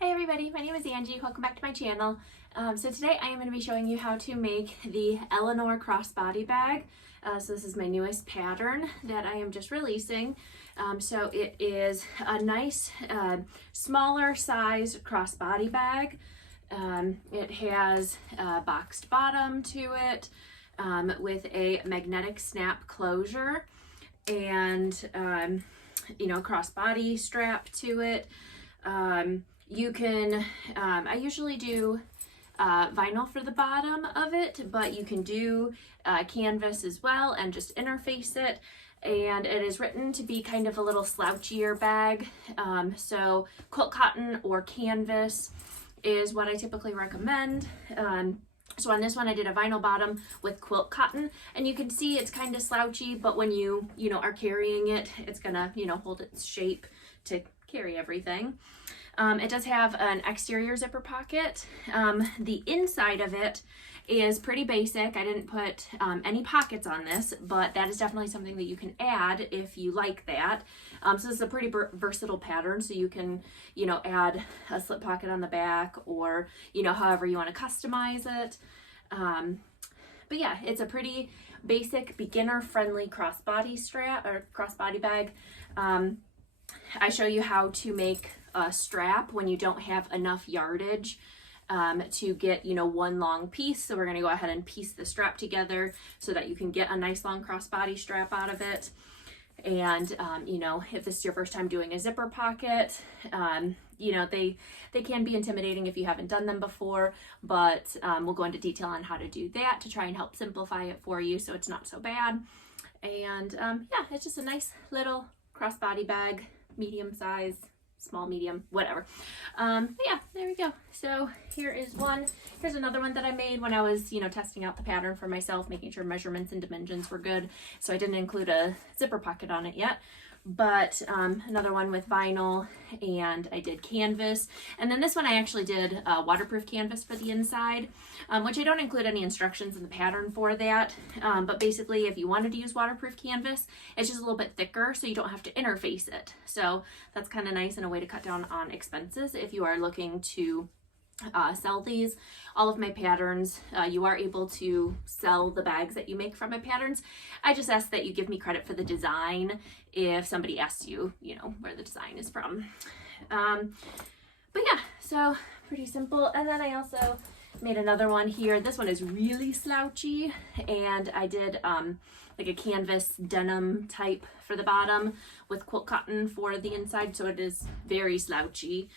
Hey everybody, my name is Angie. Welcome back to my channel. So today I am going to be showing you how to make the Eleanor Crossbody bag. So this is my newest pattern that I am just releasing. So it is a nice smaller size crossbody bag. It has a boxed bottom to it with a magnetic snap closure and crossbody strap to it. You can, I usually do vinyl for the bottom of it, but you can do canvas as well and just interface it. And it is written to be kind of a little slouchier bag. So quilt cotton or canvas is what I typically recommend. So on this one, I did a vinyl bottom with quilt cotton, and you can see it's kind of slouchy, but when you are carrying it, it's gonna, hold its shape to carry everything. It does have an exterior zipper pocket. The inside of it is pretty basic. I didn't put any pockets on this, but that is definitely something that you can add if you like that. So this is a pretty versatile pattern, so you can, add a slip pocket on the back or, however you want to customize it. But yeah, it's a pretty basic beginner-friendly crossbody strap or crossbody bag. I show you how to make a strap when you don't have enough yardage to get one long piece. So we're going to go ahead and piece the strap together so that you can get a nice long crossbody strap out of it. And if this is your first time doing a zipper pocket, they can be intimidating if you haven't done them before, but we'll go into detail on how to do that to try and help simplify it for you so it's not so bad. And yeah, it's just a nice little crossbody bag, medium size, small, medium, whatever. But yeah, there we go. So here's another one that I made when I was, testing out the pattern for myself, making sure measurements and dimensions were good. So I didn't include a zipper pocket on it yet, but another one with vinyl, and I did canvas. And then this one I actually did waterproof canvas for the inside, which I don't include any instructions in the pattern for that. But basically, if you wanted to use waterproof canvas, it's just a little bit thicker, so you don't have to interface it. So that's kind of nice and a way to cut down on expenses if you are looking to sell these. All of my patterns, you are able to sell the bags that you make from my patterns. I just ask that you give me credit for the design if somebody asks you, where the design is from. But yeah, so pretty simple. And then I also made another one here. This one is really slouchy, and I did like a canvas denim type for the bottom with quilt cotton for the inside, so it is very slouchy.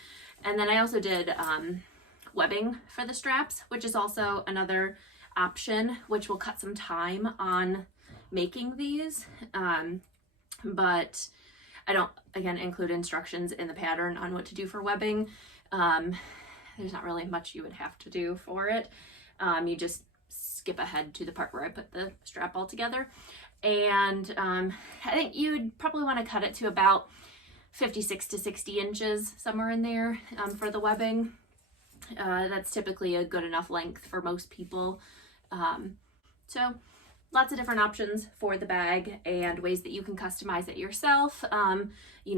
And then I also did webbing for the straps, which is also another option, which will cut some time on making these. But I don't, again, include instructions in the pattern on what to do for webbing. There's not really much you would have to do for it. You just skip ahead to the part where I put the strap all together. And I think you'd probably want to cut it to about 56 to 60 inches, somewhere in there, for the webbing. That's typically a good enough length for most people. So lots of different options for the bag and ways that you can customize it yourself,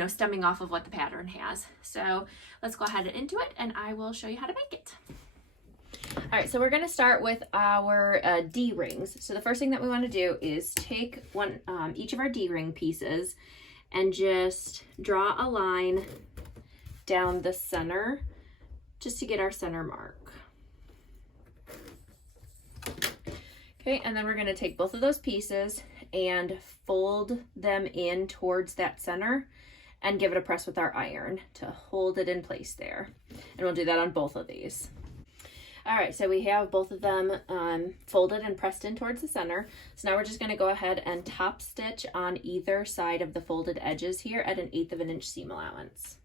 stemming off of what the pattern has. So let's go ahead and into it, and I will show you how to make it. All right, so we're going to start with our D-rings. So the first thing that we want to do is take each of our D-ring pieces and just draw a line down the center just to get our center mark. Okay, and then we're going to take both of those pieces and fold them in towards that center and give it a press with our iron to hold it in place there. And we'll do that on both of these. All right, so we have both of them folded and pressed in towards the center. So now we're just going to go ahead and top stitch on either side of the folded edges here at 1/8 of an inch seam allowance.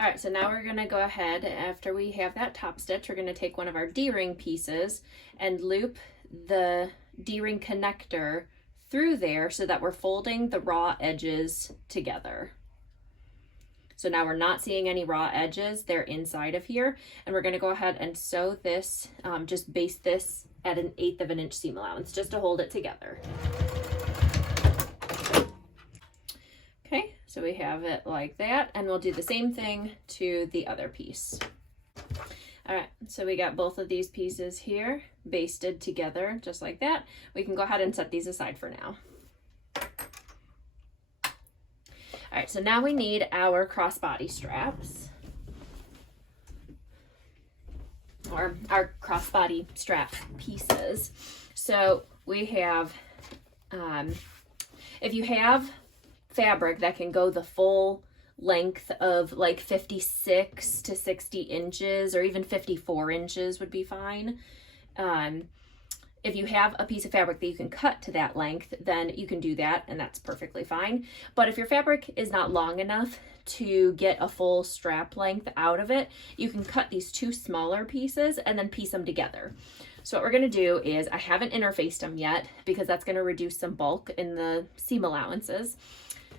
All right, so now we're gonna go ahead, after we have that top stitch, we're gonna take one of our D-ring pieces and loop the D-ring connector through there so that we're folding the raw edges together. So now we're not seeing any raw edges, they're inside of here. And we're gonna go ahead and sew this, just baste this at 1/8 of an inch seam allowance, just to hold it together. Okay, so we have it like that, and we'll do the same thing to the other piece. All right, so we got both of these pieces here basted together just like that. We can go ahead and set these aside for now. All right, so now we need our crossbody straps, or our crossbody strap pieces. So we have, if you have fabric that can go the full length of like 56 to 60 inches, or even 54 inches would be fine. If you have a piece of fabric that you can cut to that length, then you can do that, and that's perfectly fine. But if your fabric is not long enough to get a full strap length out of it, you can cut these 2 smaller pieces and then piece them together. So what we're gonna do is, I haven't interfaced them yet because that's gonna reduce some bulk in the seam allowances.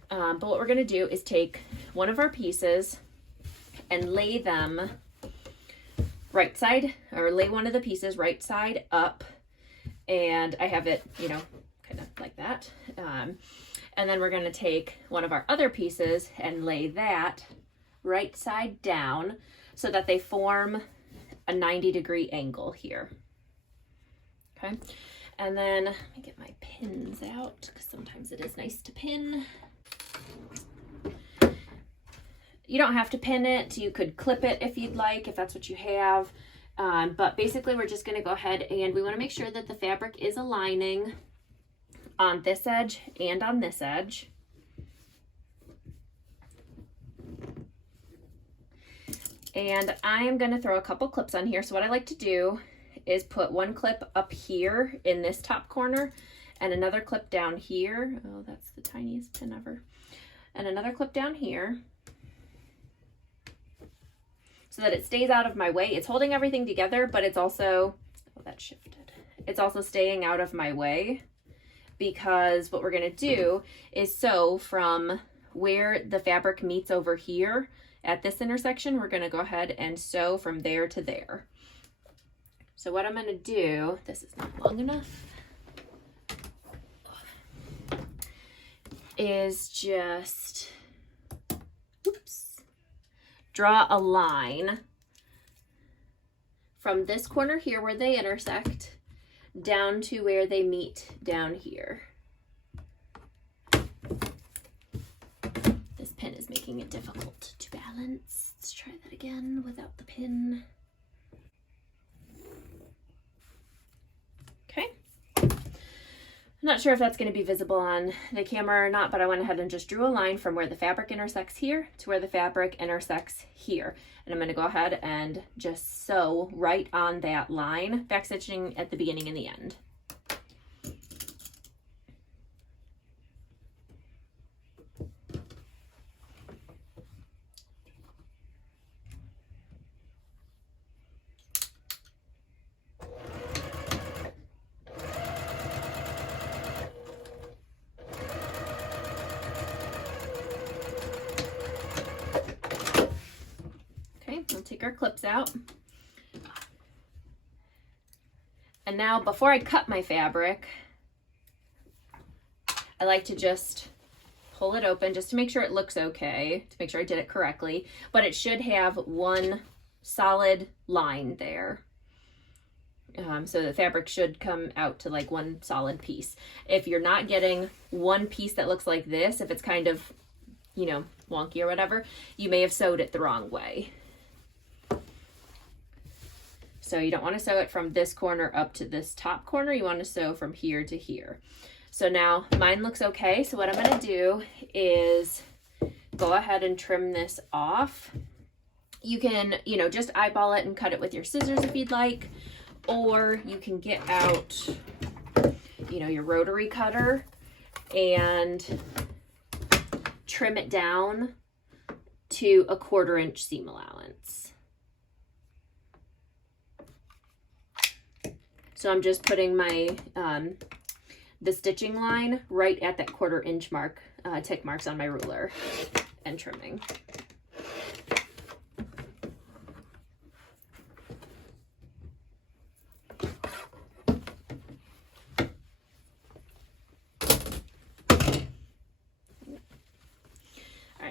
But what we're gonna do is take one of our pieces and lay them right side, or lay one of the pieces right side up. And I have it, you know, kind of like that. And then we're gonna take one of our other pieces and lay that right side down so that they form a 90-degree angle here. Okay, and then let me get my pins out, because sometimes it is nice to pin. You don't have to pin it, you could clip it if you'd like, if that's what you have. But basically we're just gonna go ahead and we wanna make sure that the fabric is aligning on this edge and on this edge. And I am gonna throw a couple clips on here. So what I like to do is put one clip up here in this top corner and another clip down here. Oh, that's the tiniest pin ever. And another clip down here, so that it stays out of my way. It's holding everything together, but it's also, oh, that shifted. It's also staying out of my way, because what we're gonna do is sew from where the fabric meets over here at this intersection. We're gonna go ahead and sew from there to there. So what I'm gonna do, this is not long enough, is just, oops, draw a line from this corner here where they intersect down to where they meet down here. This pin is making it difficult to balance. Let's try that again without the pin. Okay. I'm not sure if that's going to be visible on the camera or not, but I went ahead and just drew a line from where the fabric intersects here to where the fabric intersects here. And I'm going to go ahead and just sew right on that line, back stitching at the beginning and the end. We'll take our clips out. And now, before I cut my fabric, I like to just pull it open just to make sure it looks okay, to make sure I did it correctly, but it should have one solid line there. So the fabric should come out to like one solid piece. If you're not getting one piece that looks like this, if it's kind of, you know, wonky or whatever, you may have sewed it the wrong way. So you don't want to sew it from this corner up to this top corner. You want to sew from here to here. So now mine looks okay. So what I'm going to do is go ahead and trim this off. You can, you know, just eyeball it and cut it with your scissors if you'd like, or you can get out, you know, your rotary cutter and trim it down to a 1/4 inch seam allowance. So I'm just putting my the stitching line right at that 1/4 inch mark, tick marks on my ruler, and trimming.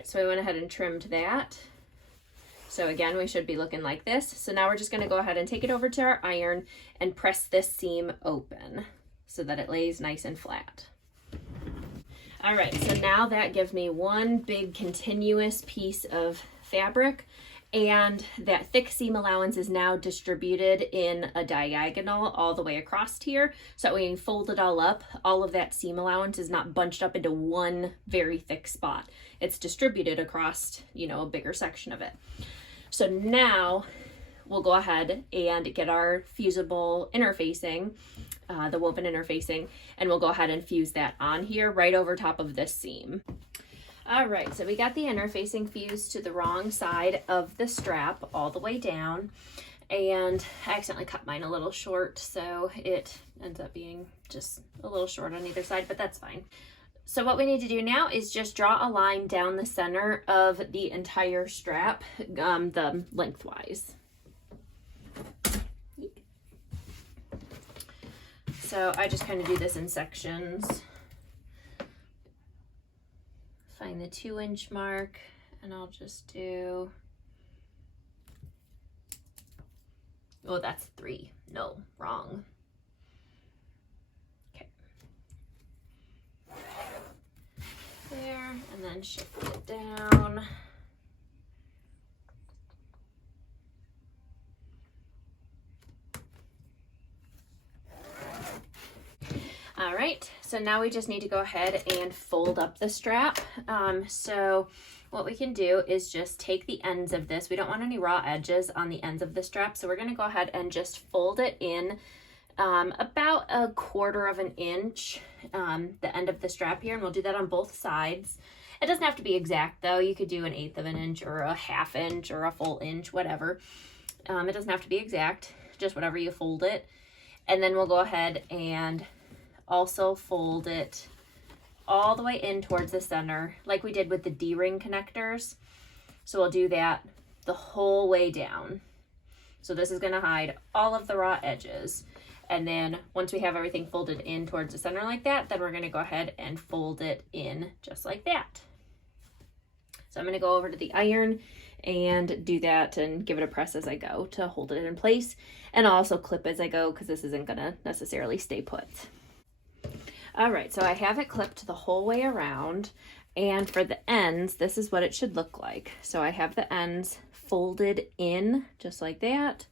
So I went ahead and trimmed that. So again, we should be looking like this. So now we're just going to go ahead and take it over to our iron and press this seam open so that it lays nice and flat. All right, so now that gives me one big continuous piece of fabric, and that thick seam allowance is now distributed in a diagonal all the way across here. So when you fold it all up, all of that seam allowance is not bunched up into one very thick spot. It's distributed across, a bigger section of it. So now we'll go ahead and get our fusible interfacing, the woven interfacing, and we'll go ahead and fuse that on here right over top of this seam. All right, so we got the interfacing fused to the wrong side of the strap all the way down, and I accidentally cut mine a little short, so it ends up being just a little short on either side, but that's fine. So what we need to do now is just draw a line down the center of the entire strap, the lengthwise. So I just kind of do this in sections. Find the 2 inch mark, and I'll just do, oh, that's 3. No, wrong. Okay. There, and then shift it down. All right, so now we just need to go ahead and fold up the strap. So what we can do is just take the ends of this. We don't want any raw edges on the ends of the strap, so we're gonna go ahead and just fold it in about a 1/4 inch, the end of the strap here, and we'll do that on both sides. It doesn't have to be exact though. You could do an 1/8 inch or a 1/2 inch or a full inch, whatever. It doesn't have to be exact, just whatever you fold it. And then we'll go ahead and also fold it all the way in towards the center like we did with the D-ring connectors. So we'll do that the whole way down. So this is going to hide all of the raw edges. And then once we have everything folded in towards the center like that, then we're going to go ahead and fold it in just like that. So I'm going to go over to the iron and do that and give it a press as I go to hold it in place. And I'll also clip as I go because this isn't going to necessarily stay put. All right, so I have it clipped the whole way around, and for the ends, this is what it should look like. So I have the ends folded in just like that,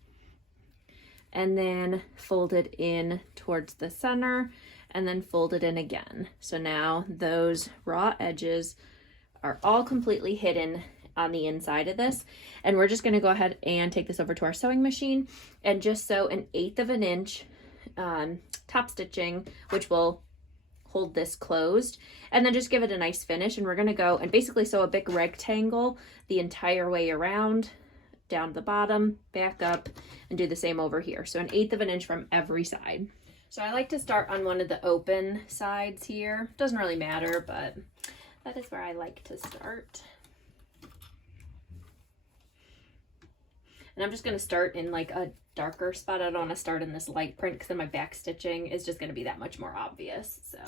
and then folded in towards the center, and then folded in again. So now those raw edges are all completely hidden on the inside of this, and we're just gonna go ahead and take this over to our sewing machine and just sew an 1/8 inch top stitching, which will hold this closed, and then just give it a nice finish. And we're going to go and basically sew a big rectangle the entire way around, down to the bottom, back up, and do the same over here. So an 1/8 inch from every side. So I like to start on one of the open sides here. Doesn't really matter, but that is where I like to start. And I'm just going to start in like a darker spot. I don't want to start in this light print because then my back stitching is just going to be that much more obvious. So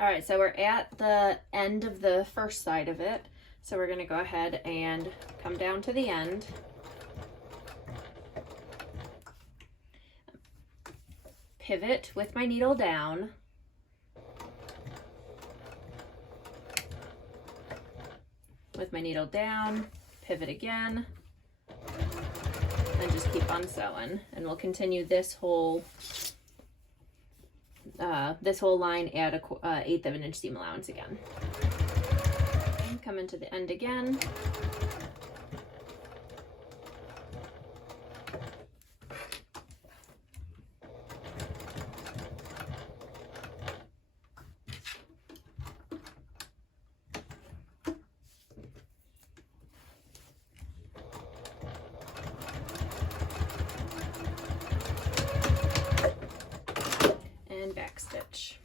all right, so we're at the end of the first side of it. So we're going to go ahead and come down to the end. Pivot with my needle down. With my needle down, pivot again, and just keep on sewing. And we'll continue this whole line at a 1/8 inch seam allowance again. And come into the end again. back stitch.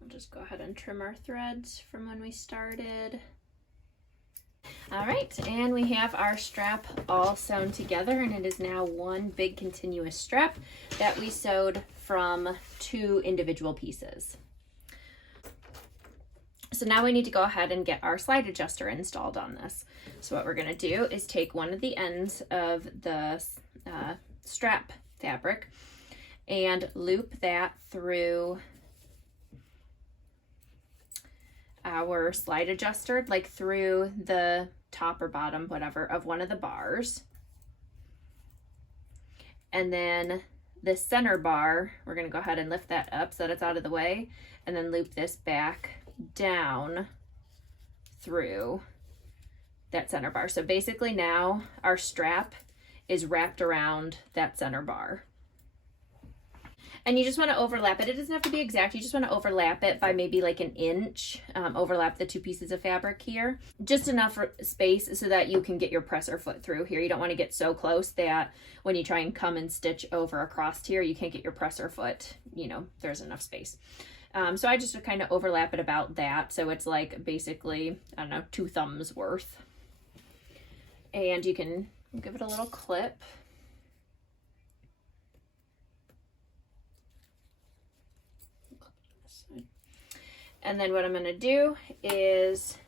I'll just go ahead and trim our threads from when we started. All right, and we have our strap all sewn together, and it is now one big continuous strap that we sewed from 2 individual pieces. So now we need to go ahead and get our slide adjuster installed on this. So what we're going to do is take one of the ends of the strap fabric and loop that through our slide adjuster, like through the top or bottom, whatever, of one of the bars. And then the center bar, we're going to go ahead and lift that up so that it's out of the way, and then loop this back down through that center bar. So basically now our strap is wrapped around that center bar. And you just want to overlap it. It doesn't have to be exact. You just want to overlap it by maybe like an inch. Overlap the 2 pieces of fabric here. Just enough space so that you can get your presser foot through here. You don't want to get so close that when you try and come and stitch over across here, you can't get your presser foot, you know, there's enough space. So I just kind of overlap it about that. So it's like basically, I don't know, 2 thumbs worth. And you can give it a little clip. And then what I'm going to do is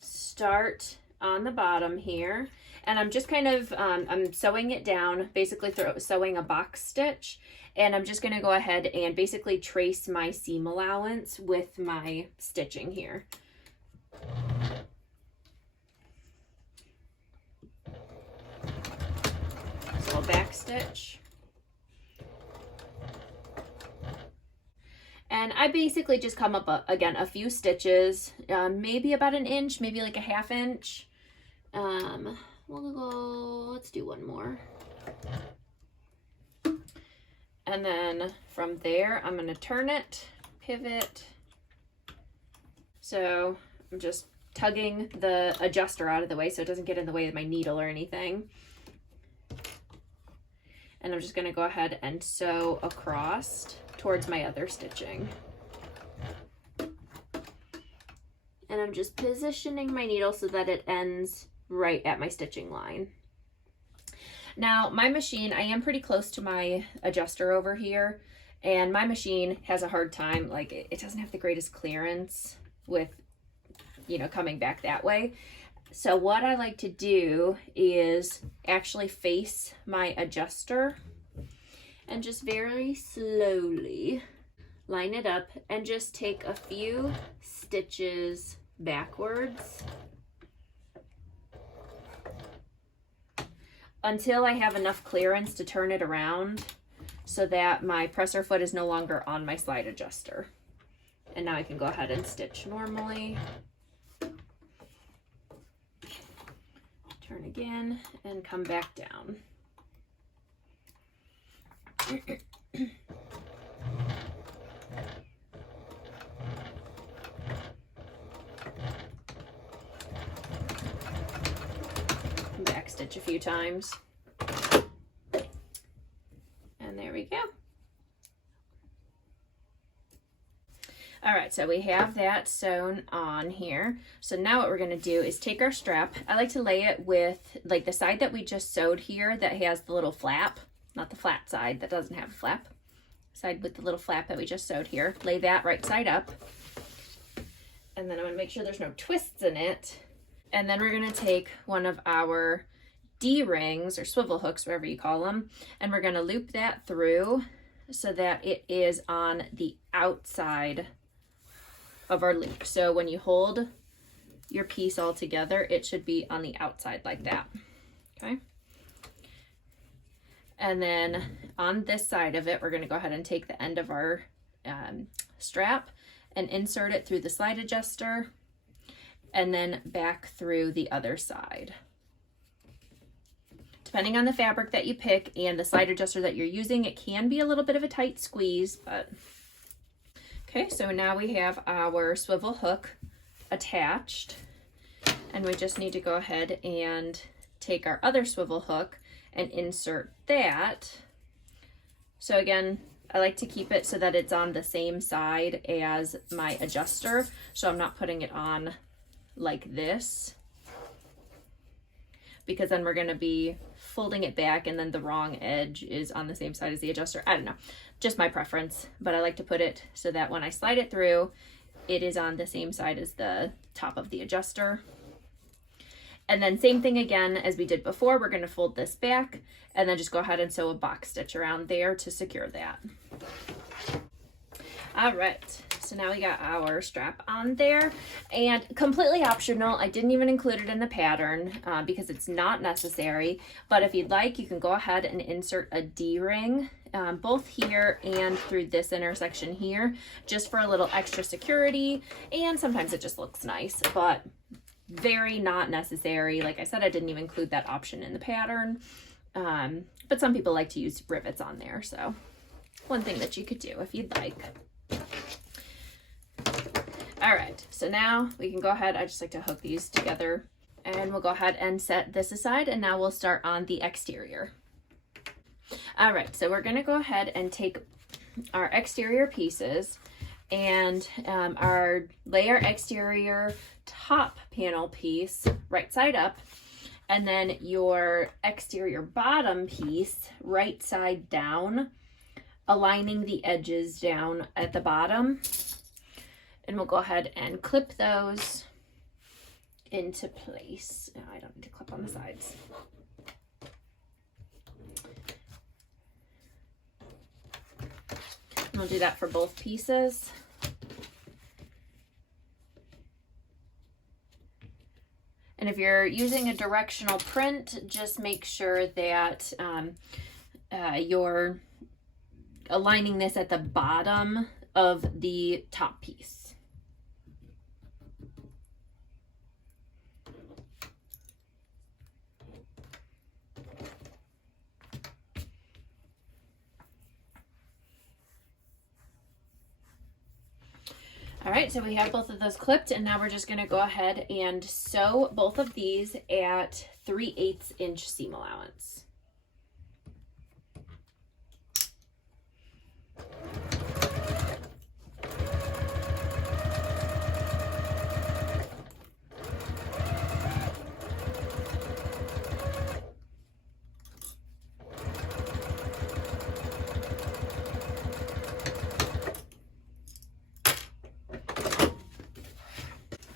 start on the bottom here, and I'm just kind of I'm sewing it down, basically sewing a box stitch, and I'm just going to go ahead and basically trace my seam allowance with my stitching here. So I'll back stitch. And I basically just come up, again, a few stitches, maybe about an inch, maybe like a 1/2 inch. We'll go, let's do one more. And then from there, I'm going to turn it, pivot. So I'm just tugging the adjuster out of the way so it doesn't get in the way of my needle or anything. And I'm just going to go ahead and sew across towards my other stitching. And I'm just positioning my needle so that it ends right at my stitching line. Now my machine, I am pretty close to my adjuster over here, and my machine has a hard time, like it doesn't have the greatest clearance with, you know, coming back that way. So what I like to do is actually face my adjuster and just very slowly line it up and just take a few stitches backwards until I have enough clearance to turn it around so that my presser foot is no longer on my slide adjuster. And now I can go ahead and stitch normally. Turn again and come back down. Back stitch a few times. And there we go. All right, so we have that sewn on here. So now what we're going to do is take our strap. I like to lay it with like the side that we just sewed here that has the little flap, not the flat side that doesn't have a flap. Side with the little flap that we just sewed here. Lay that right side up. And then I'm going to make sure there's no twists in it. And then we're going to take one of our D-rings or swivel hooks, whatever you call them, and we're going to loop that through so that it is on the outside of our loop. So when you hold your piece all together, it should be on the outside like that. Okay. And then on this side of it, we're going to go ahead and take the end of our strap and insert it through the slide adjuster and then back through the other side. Depending on the fabric that you pick and the slide adjuster that you're using, it can be a little bit of a tight squeeze, but okay, so now we have our swivel hook attached, and we just need to go ahead and take our other swivel hook and insert that. So again, I like to keep it so that it's on the same side as my adjuster, so I'm not putting it on like this, because then we're going to be folding it back and then the wrong edge is on the same side as the adjuster. I don't know, just my preference, but I like to put it so that when I slide it through, it is on the same side as the top of the adjuster. And then same thing again as we did before, we're going to fold this back and then just go ahead and sew a box stitch around there to secure that. All right, so now we got our strap on there, and completely optional. I didn't even include it in the pattern because it's not necessary, but if you'd like, you can go ahead and insert a D-ring both here and through this intersection here, just for a little extra security, and sometimes it just looks nice, but very not necessary. Like I said, I didn't even include that option in the pattern, but some people like to use rivets on there, so one thing that you could do if you'd like. All right, so now we can go ahead. I just like to hook these together, and we'll go ahead and set this aside, and now we'll start on the exterior. All right, so we're gonna go ahead and take our exterior pieces and lay our exterior top panel piece right side up, and then your exterior bottom piece right side down, aligning the edges down at the bottom. And we'll go ahead and clip those into place. No, I don't need to clip on the sides. And we'll do that for both pieces. And if you're using a directional print, just make sure that you're aligning this at the bottom of the top piece. All right, so we have both of those clipped, and now we're just going to go ahead and sew both of these at 3/8 inch seam allowance.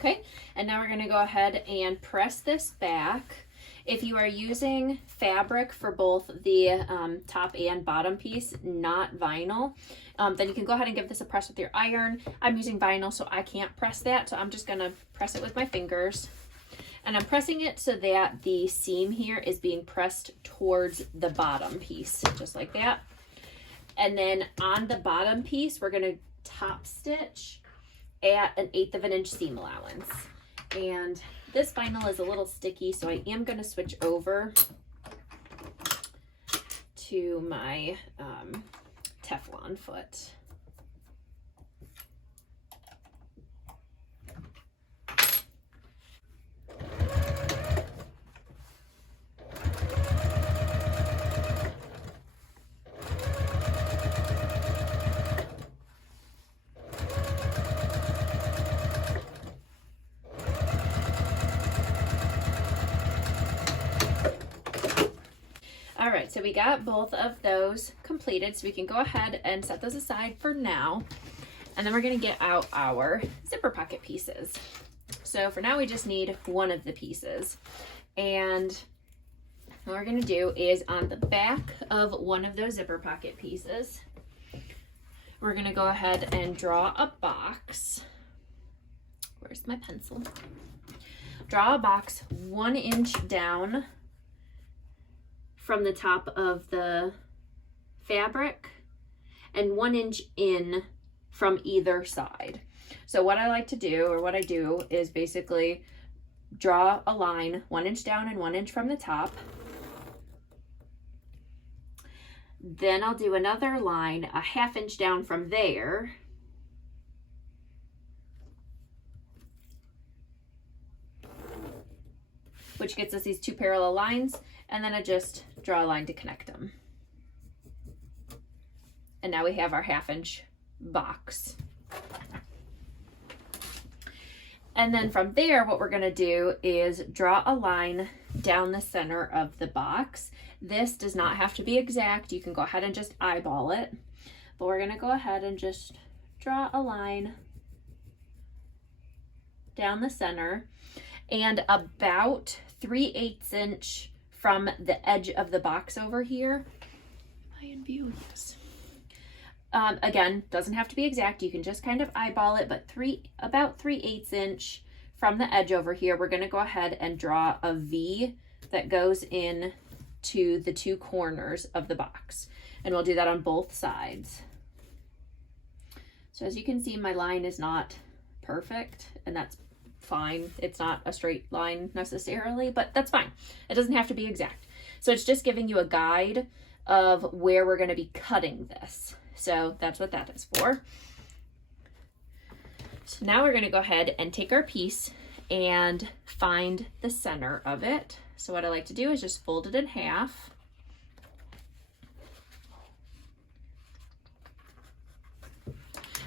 Okay, and now we're going to go ahead and press this back. If you are using fabric for both the top and bottom piece, not vinyl, then you can go ahead and give this a press with your iron. I'm using vinyl, so I can't press that, so I'm just going to press it with my fingers. And I'm pressing it so that the seam here is being pressed towards the bottom piece, just like that. And then on the bottom piece, we're going to top stitch at 1/8 inch seam allowance. And this vinyl is a little sticky, so I am going to switch over to my Teflon foot. All right, so we got both of those completed, so we can go ahead and set those aside for now. And then we're gonna get out our zipper pocket pieces. So for now, we just need one of the pieces. And what we're gonna do is on the back of one of those zipper pocket pieces, we're gonna go ahead and draw a box. Where's my pencil? Draw a box 1 inch down from the top of the fabric and 1 inch in from either side. So what I like to do, or what I do, is basically draw a line 1 inch down and 1 inch from the top. Then I'll do another line 1/2 inch down from there. Which gets us these two parallel lines, and then I just draw a line to connect them. And now we have our 1/2 inch box. And then from there, what we're going to do is draw a line down the center of the box. This does not have to be exact. You can go ahead and just eyeball it. But we're going to go ahead and just draw a line down the center, and about 3/8 inch from the edge of the box over here. Am I in view? Yes. Again, doesn't have to be exact. You can just kind of eyeball it, but about 3/8 inch from the edge over here, we're going to go ahead and draw a V that goes in to the 2 corners of the box. And we'll do that on both sides. So as you can see, my line is not perfect, and that's fine. It's not a straight line necessarily, but that's fine. It doesn't have to be exact. So it's just giving you a guide of where we're going to be cutting this. So that's what that is for. So now we're going to go ahead and take our piece and find the center of it. So what I like to do is just fold it in half.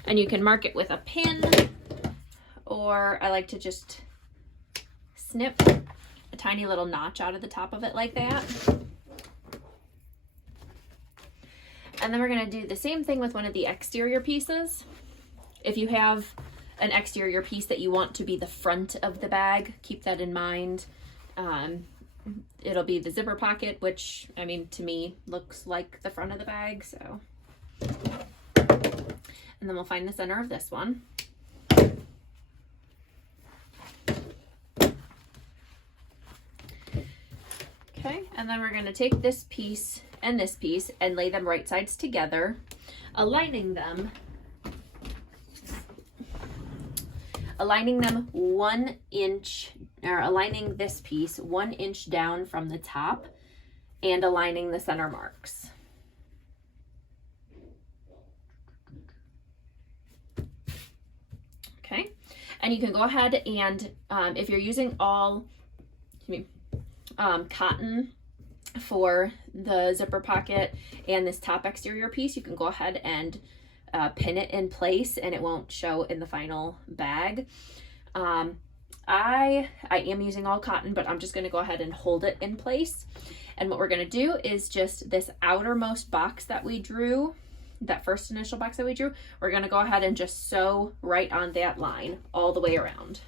And you can mark it with a pin, or I like to just snip a tiny little notch out of the top of it like that. And then we're going to do the same thing with one of the exterior pieces. If you have an exterior piece that you want to be the front of the bag, keep that in mind. It'll be the zipper pocket, which, I mean, to me looks like the front of the bag. So, and then we'll find the center of this one. Okay, and then we're going to take this piece and this piece and lay them right sides together, aligning them 1 inch, or aligning this piece 1 inch down from the top and aligning the center marks. Okay, and you can go ahead and if you're using all cotton for the zipper pocket and this top exterior piece, you can go ahead and pin it in place and it won't show in the final bag. I am using all cotton, but I'm just going to go ahead and hold it in place. And what we're going to do is just this outermost box that we drew, that first initial box that we drew, we're going to go ahead and just sew right on that line all the way around.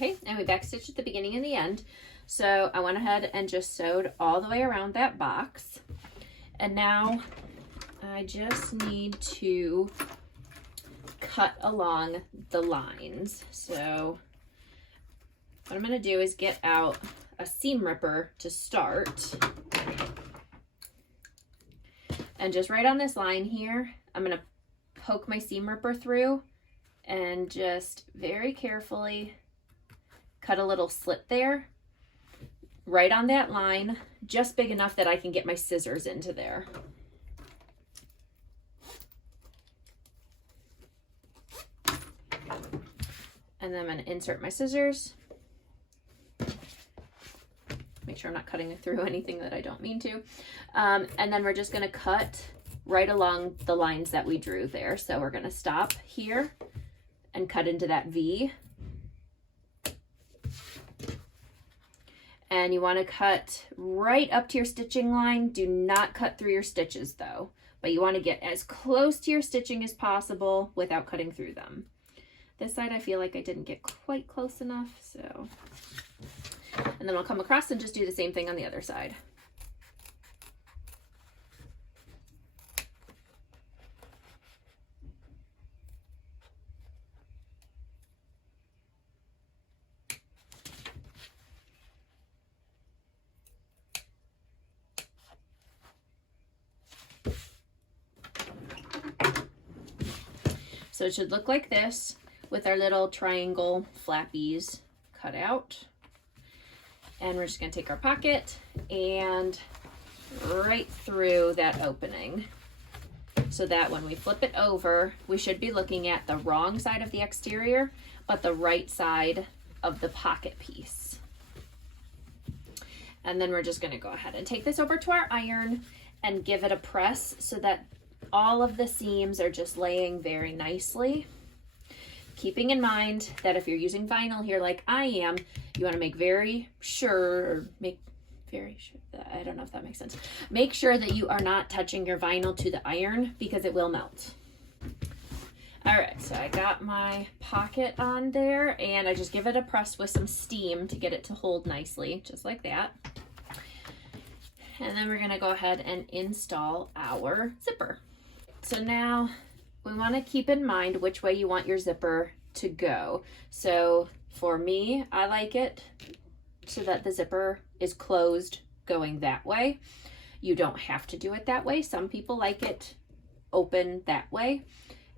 Okay, and we backstitched at the beginning and the end. So I went ahead and just sewed all the way around that box. And now I just need to cut along the lines. So what I'm going to do is get out a seam ripper to start. And just right on this line here, I'm going to poke my seam ripper through and just very carefully cut a little slit there, right on that line, just big enough that I can get my scissors into there. And then I'm going to insert my scissors. Make sure I'm not cutting through anything that I don't mean to. And then we're just going to cut right along the lines that we drew there. So we're going to stop here and cut into that V. And you want to cut right up to your stitching line. Do not cut through your stitches though, but you want to get as close to your stitching as possible without cutting through them. This side I feel like I didn't get quite close enough, so. And then I'll come across and just do the same thing on the other side. So it should look like this with our little triangle flappies cut out. And we're just gonna take our pocket and right through that opening, so that when we flip it over, we should be looking at the wrong side of the exterior, but the right side of the pocket piece. And then we're just gonna go ahead and take this over to our iron and give it a press so that all of the seams are just laying very nicely. Keeping in mind that if you're using vinyl here like I am, you want to make very sure, I don't know if that makes sense. Make sure that you are not touching your vinyl to the iron because it will melt. All right, so I got my pocket on there and I just give it a press with some steam to get it to hold nicely, just like that. And then we're gonna go ahead and install our zipper. So now we want to keep in mind which way you want your zipper to go. So for me, I like it so that the zipper is closed going that way. You don't have to do it that way. Some people like it open that way.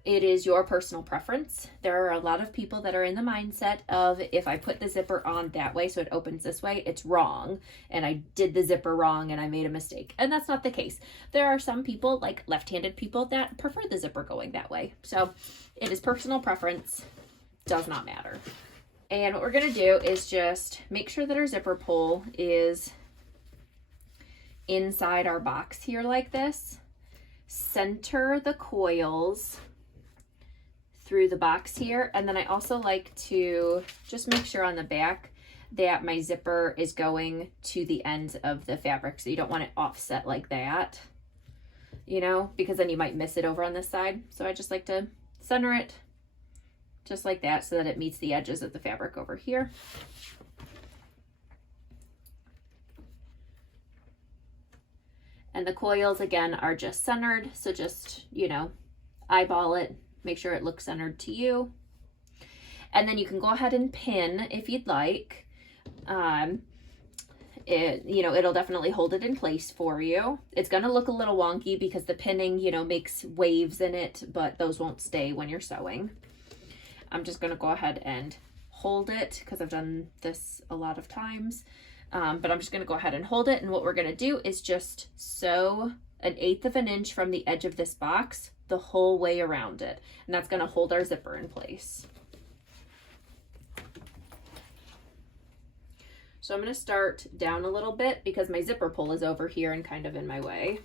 It is your personal preference. There are a lot of people that are in the mindset of, if I put the zipper on that way so it opens this way, it's wrong and I did the zipper wrong and I made a mistake. And that's not the case. There are some people, like left-handed people, that prefer the zipper going that way. So it is personal preference, does not matter. And what we're gonna do is just make sure that our zipper pull is inside our box here like this. Center the coils through the box here, and then I also like to just make sure on the back that my zipper is going to the ends of the fabric, so you don't want it offset like that, you know, because then you might miss it over on this side. So I just like to center it just like that so that it meets the edges of the fabric over here. And the coils again are just centered, so just, you know, eyeball it. Make sure it looks centered to you. And then you can go ahead and pin if you'd like. It'll definitely hold it in place for you. It's going to look a little wonky because the pinning, you know, makes waves in it, but those won't stay when you're sewing. I'm just going to go ahead and hold it because I've done this a lot of times. But I'm just going to go ahead and hold it. And what we're going to do is just sew 1/8 of an inch from the edge of this box the whole way around it. And that's going to hold our zipper in place. So I'm going to start down a little bit because my zipper pull is over here and kind of in my way.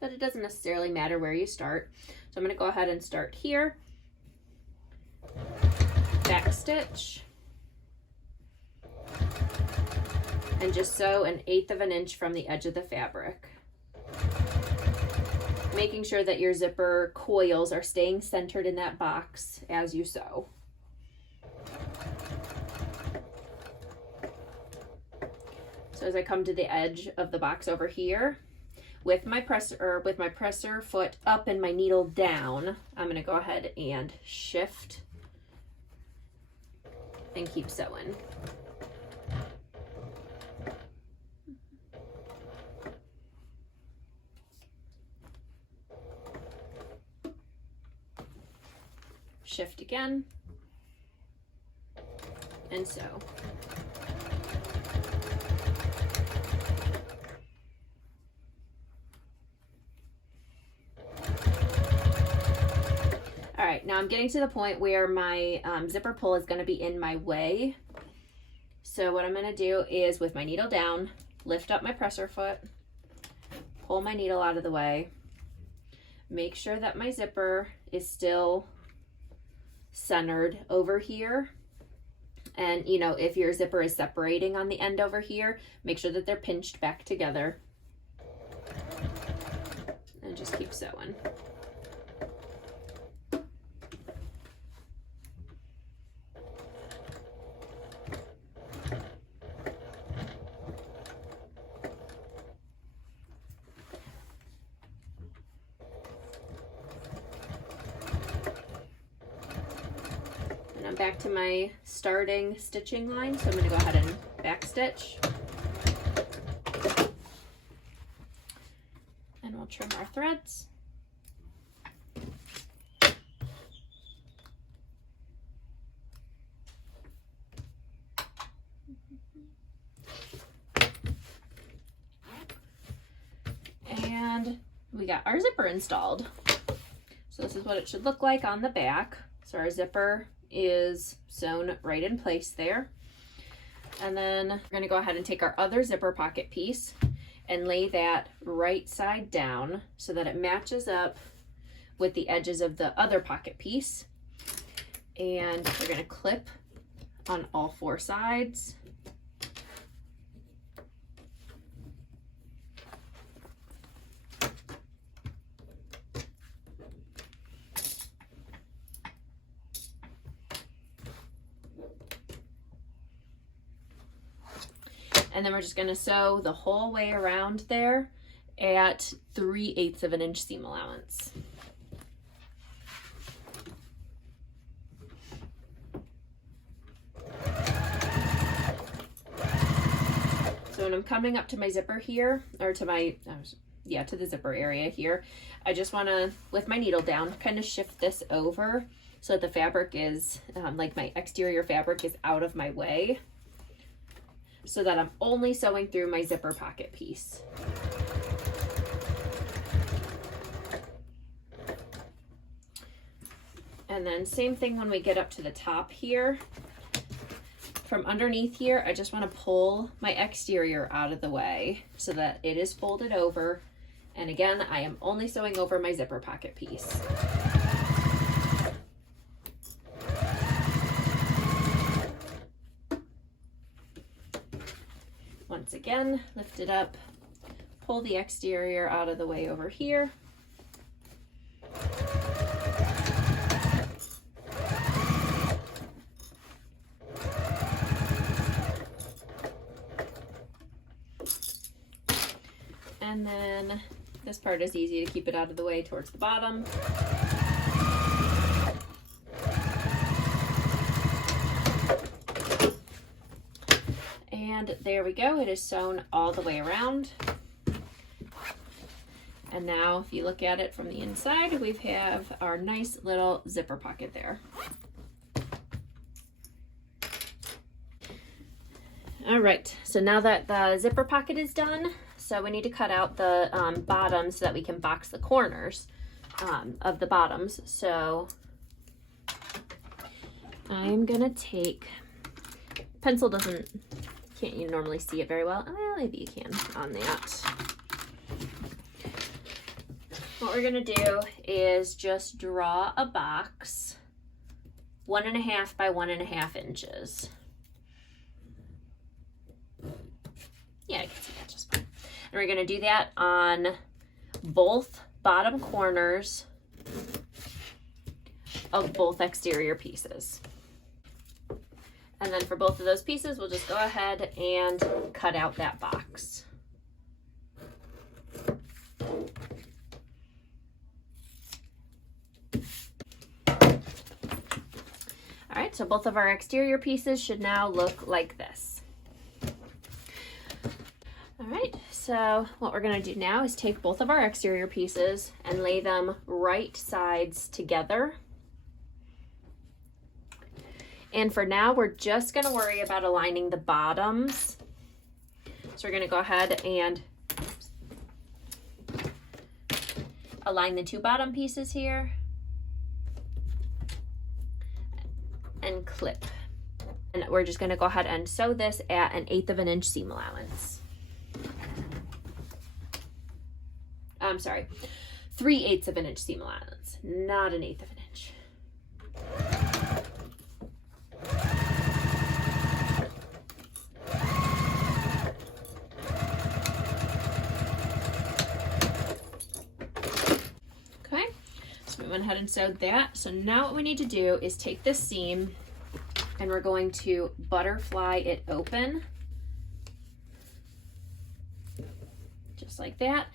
But it doesn't necessarily matter where you start. So I'm going to go ahead and start here. Back stitch. And just sew 1/8 of an inch from the edge of the fabric. Making sure that your zipper coils are staying centered in that box as you sew. So as I come to the edge of the box over here, with my presser foot up and my needle down, I'm going to go ahead and shift and keep sewing. Shift again, and sew. All right, now I'm getting to the point where my zipper pull is going to be in my way. So what I'm going to do is, with my needle down, lift up my presser foot, pull my needle out of the way, make sure that my zipper is still centered over here. And you know, if your zipper is separating on the end over here, make sure that they're pinched back together. And just keep sewing. Back to my starting stitching line, so I'm going to go ahead and back stitch. And we'll trim our threads. And we got our zipper installed. So this is what it should look like on the back. So our zipper is sewn right in place there. And then we're going to go ahead and take our other zipper pocket piece and lay that right side down so that it matches up with the edges of the other pocket piece. And we're going to clip on all 4 sides. And then we're just going to sew the whole way around there at 3/8 of an inch seam allowance. So when I'm coming up to my zipper here, or to my, to the zipper area here, I just want to, with my needle down, kind of shift this over so that the fabric is, like my exterior fabric is out of my way, so that I'm only sewing through my zipper pocket piece. And then same thing when we get up to the top here. From underneath here, I just want to pull my exterior out of the way so that it is folded over. And again, I am only sewing over my zipper pocket piece. Once again, lift it up, pull the exterior out of the way over here. And then this part is easy to keep it out of the way towards the bottom. And there we go, it is sewn all the way around. And now if you look at it from the inside, we have our nice little zipper pocket there. All right, so now that the zipper pocket is done, so we need to cut out the bottoms so that we can box the corners of the bottoms. So I'm gonna take, pencil can't you normally see it very well? Well, maybe you can on that. What we're gonna do is just draw a box 1.5 by 1.5 inches. Yeah, I can see that just fine. And we're gonna do that on both bottom corners of both exterior pieces. And then for both of those pieces, we'll just go ahead and cut out that box. All right, so both of our exterior pieces should now look like this. All right, so what we're gonna do now is take both of our exterior pieces and lay them right sides together. And for now, we're just gonna worry about aligning the bottoms. So we're gonna go ahead and align the 2 bottom pieces here and clip. And we're just gonna go ahead and sew this at 1/8 of an inch seam allowance. I'm sorry, 3/8 of an inch seam allowance, not 1/8 of an inch. Went ahead and sewed that. So now what we need to do is take this seam and we're going to butterfly it open, just like that.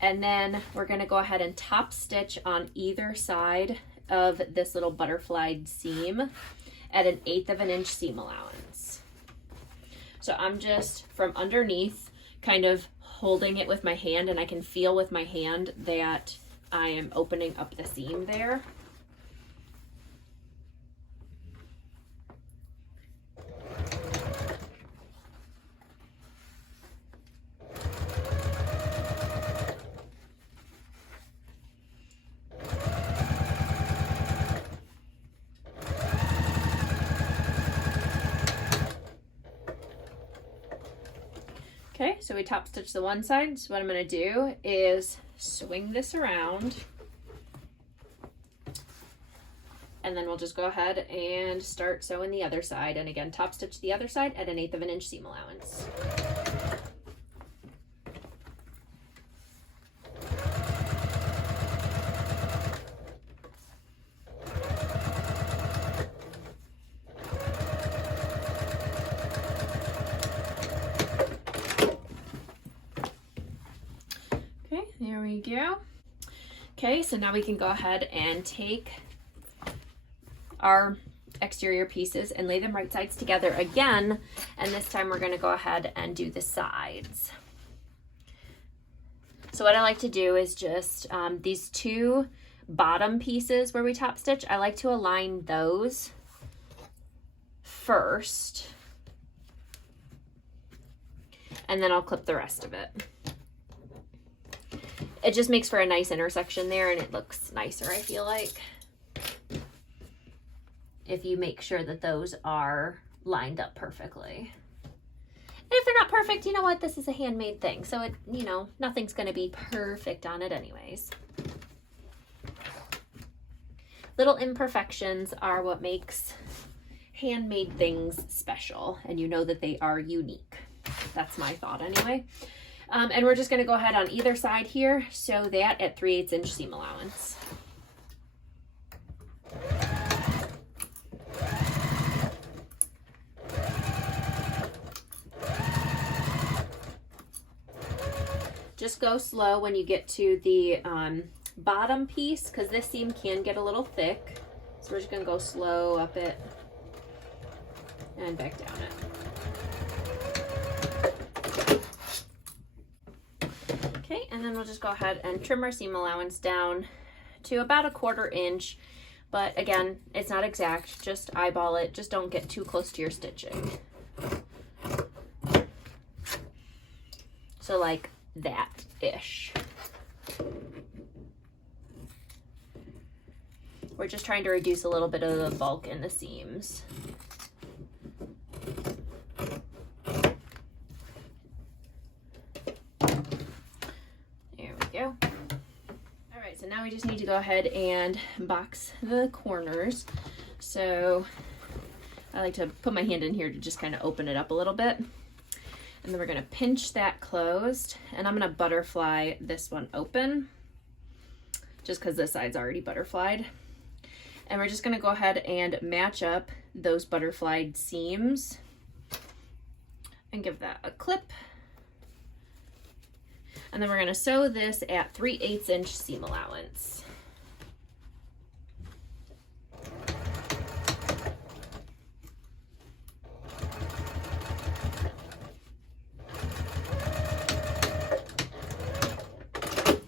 And then we're going to go ahead and top stitch on either side of this little butterflied seam at 1/8 of an inch seam allowance. So I'm just from underneath kind of holding it with my hand, and I can feel with my hand that I am opening up the seam there. Okay, so we top stitch the one side. So what I'm going to do is swing this around, and then we'll just go ahead and start sewing the other side. And again, top stitch the other side at 1/8 of an inch seam allowance. There we go. Okay, so now we can go ahead and take our exterior pieces and lay them right sides together again, and this time we're going to go ahead and do the sides. So what I like to do is just these two bottom pieces where we top stitch, I like to align those first, and then I'll clip the rest of it. It just makes for a nice intersection there, and it looks nicer, I feel like, if you make sure that those are lined up perfectly. And if they're not perfect, you know what? This is a handmade thing, so it, you know, nothing's going to be perfect on it anyways. Little imperfections are what makes handmade things special, and you know that they are unique. That's my thought anyway. And we're just going to go ahead on either side here, sew that at 3/8 inch seam allowance. Just go slow when you get to the bottom piece, because this seam can get a little thick. So we're just going to go slow up it and back down it. Okay, and then we'll just go ahead and trim our seam allowance down to about 1/4 inch. But again, it's not exact, just eyeball it. Just don't get too close to your stitching. So like that-ish. We're just trying to reduce a little bit of the bulk in the seams. Go. All right, so now we just need to go ahead and box the corners. So I like to put my hand in here to just kind of open it up a little bit. And then we're going to pinch that closed, and I'm going to butterfly this one open just because this side's already butterflied. And we're just going to go ahead and match up those butterflied seams and give that a clip. And then we're going to sew this at 3/8 inch seam allowance.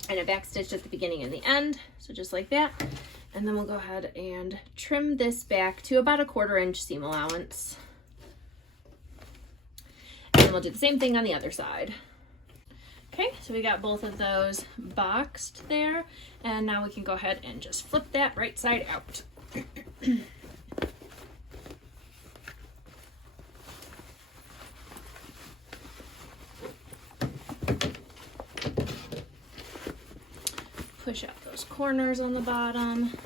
And a back stitch at the beginning and the end, so just like that. And then we'll go ahead and trim this back to about 1/4 inch seam allowance. And then we'll do the same thing on the other side. Okay, so we got both of those boxed there, and now we can go ahead and just flip that right side out. Push out those corners on the bottom.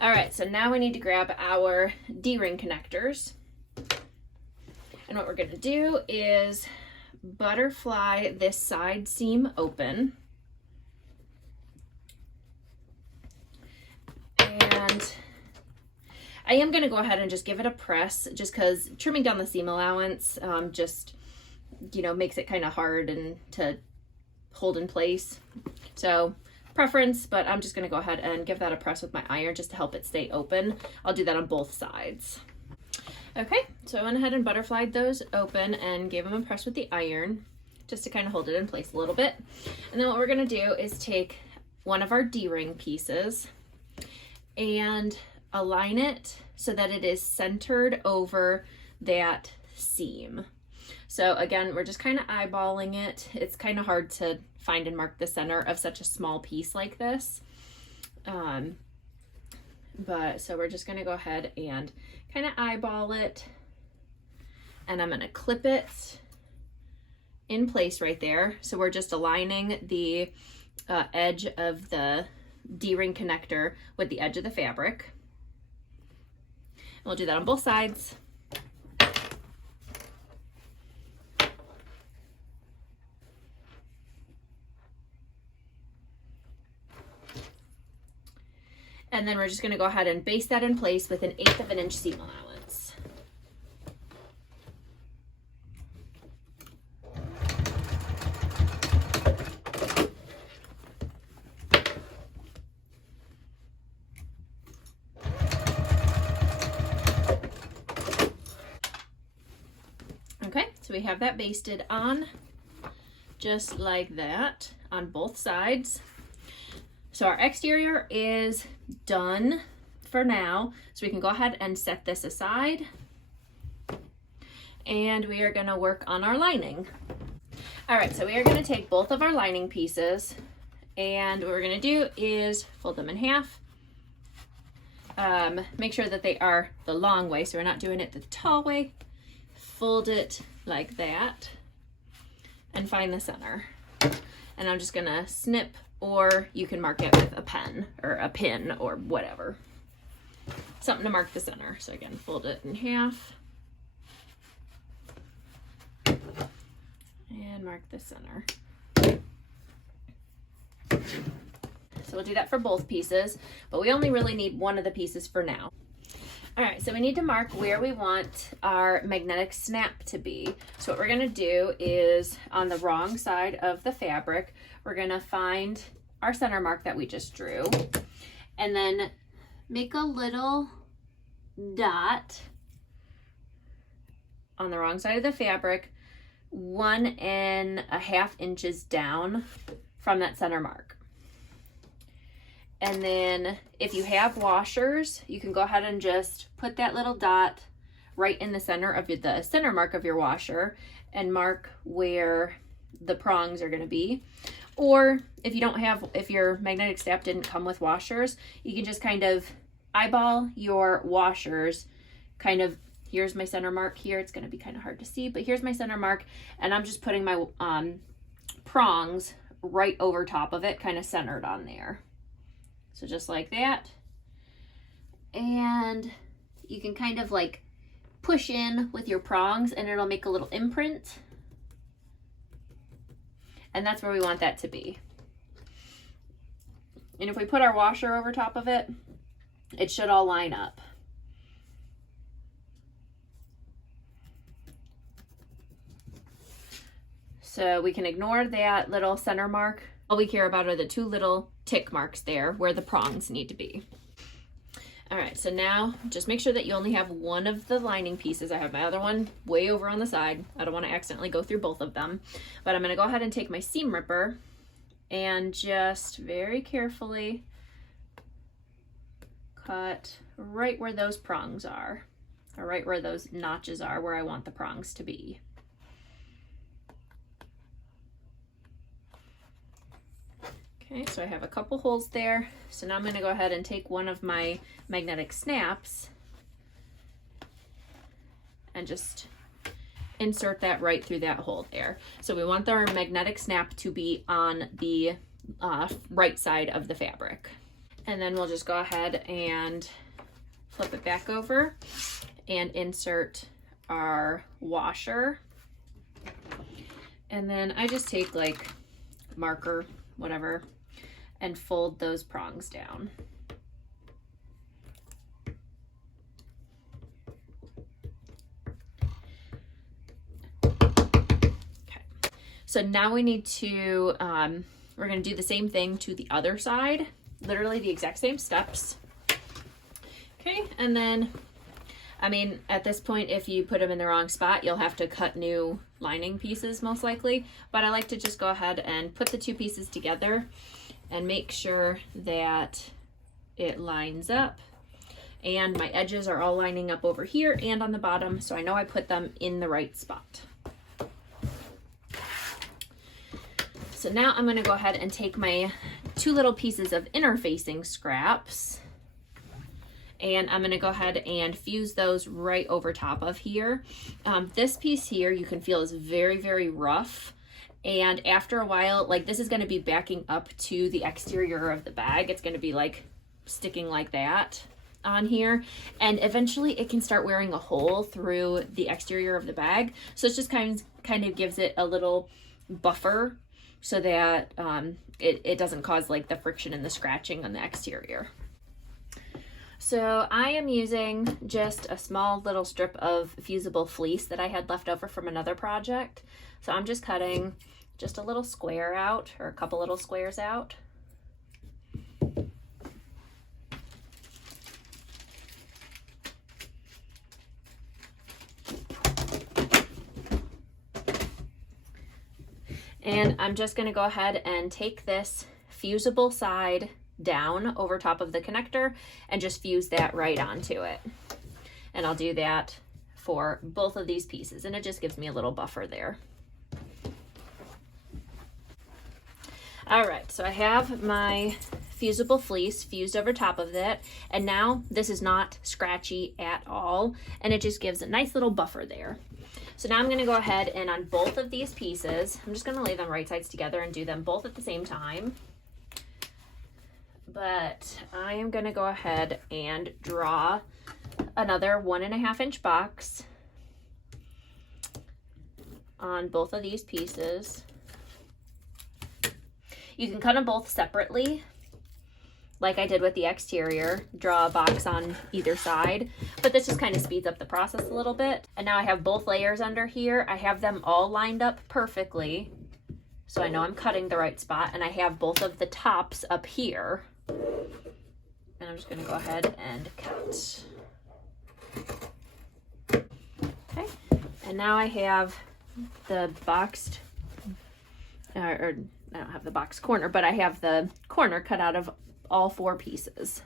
All right, so now we need to grab our D-ring connectors. And what we're gonna do is butterfly this side seam open. And I am gonna go ahead and just give it a press, just because trimming down the seam allowance just, you know, makes it kind of hard and to hold in place. So preference, but I'm just gonna go ahead and give that a press with my iron just to help it stay open. I'll do that on both sides. Okay, so I went ahead and butterflied those open and gave them a press with the iron just to kind of hold it in place a little bit. And then what we're gonna do is take one of our D-ring pieces and align it so that it is centered over that seam. So again, we're just kind of eyeballing it. It's kind of hard to find and mark the center of such a small piece like this. But so we're just gonna go ahead and kind of eyeball it, and I'm gonna clip it in place right there. So we're just aligning the edge of the D-ring connector with the edge of the fabric. And we'll do that on both sides. And then we're just gonna go ahead and base that in place with 1/8 of an inch seam allowance. Okay, so we have that basted on just like that on both sides. So our exterior is done for now. So we can go ahead and set this aside. And we are gonna work on our lining. All right, so we are gonna take both of our lining pieces, and what we're gonna do is fold them in half. Make sure that they are the long way, so we're not doing it the tall way. Fold it like that and find the center. And I'm just gonna snip, or you can mark it with a pen or a pin or whatever. Something to mark the center. So again, fold it in half and mark the center. So we'll do that for both pieces, but we only really need one of the pieces for now. All right, so we need to mark where we want our magnetic snap to be. So what we're gonna do is on the wrong side of the fabric, we're gonna find our center mark that we just drew, and then make a little dot on the wrong side of the fabric, 1.5 inches down from that center mark. And then if you have washers, you can go ahead and just put that little dot right in the center of the center mark of your washer and mark where the prongs are gonna be. Or if you don't have, if your magnetic snap didn't come with washers, you can just kind of eyeball your washers, kind of, here's my center mark here. It's gonna be kind of hard to see, but here's my center mark, and I'm just putting my prongs right over top of it, kind of centered on there. So just like that. And you can kind of like push in with your prongs and it'll make a little imprint. And that's where we want that to be. And if we put our washer over top of it, it should all line up. So we can ignore that little center mark. All we care about are the 2 little tick marks there where the prongs need to be. All right, so now just make sure that you only have one of the lining pieces. I have my other one way over on the side. I don't want to accidentally go through both of them, but I'm going to go ahead and take my seam ripper and just very carefully cut right where those prongs are, or right where those notches are, where I want the prongs to be. Okay, so I have a couple holes there. So now I'm going to go ahead and take one of my magnetic snaps and just insert that right through that hole there. So we want our magnetic snap to be on the right side of the fabric. And then we'll just go ahead and flip it back over and insert our washer. And then I just take like marker, whatever, and fold those prongs down. Okay, So now we need to, we're going to do the same thing to the other side, literally the exact same steps. Okay, and then, I mean, at this point, if you put them in the wrong spot, you'll have to cut new lining pieces most likely, but I like to just go ahead and put the two pieces together and make sure that it lines up. And my edges are all lining up over here and on the bottom, so I know I put them in the right spot. So now I'm going to go ahead and take my two little pieces of interfacing scraps, and I'm going to go ahead and fuse those right over top of here. This piece here you can feel is very, very rough, and after a while, like, this is going to be backing up to the exterior of the bag. It's going to be like sticking like that on here, and eventually it can start wearing a hole through the exterior of the bag. So it's just kind of gives it a little buffer so that it doesn't cause like the friction and the scratching on the exterior. So I am using just a small little strip of fusible fleece that I had left over from another project. So I'm just cutting just a little square out, or a couple little squares out. And I'm just going to go ahead and take this fusible side down over top of the connector and just fuse that right onto it. And I'll do that for both of these pieces, and it just gives me a little buffer there. All right, so I have my fusible fleece fused over top of it, and now this is not scratchy at all, and it just gives a nice little buffer there. So now I'm going to go ahead and on both of these pieces, I'm just going to lay them right sides together and do them both at the same time. But I am going to go ahead and draw another 1.5 inch box on both of these pieces. You can cut them both separately, like I did with the exterior, draw a box on either side, but this just kind of speeds up the process a little bit. And now I have both layers under here. I have them all lined up perfectly, so I know I'm cutting the right spot, and I have both of the tops up here. And I'm just going to go ahead and cut. Okay, and now I have the boxed, or I don't have the box corner, but I have the corner cut out of all 4 pieces.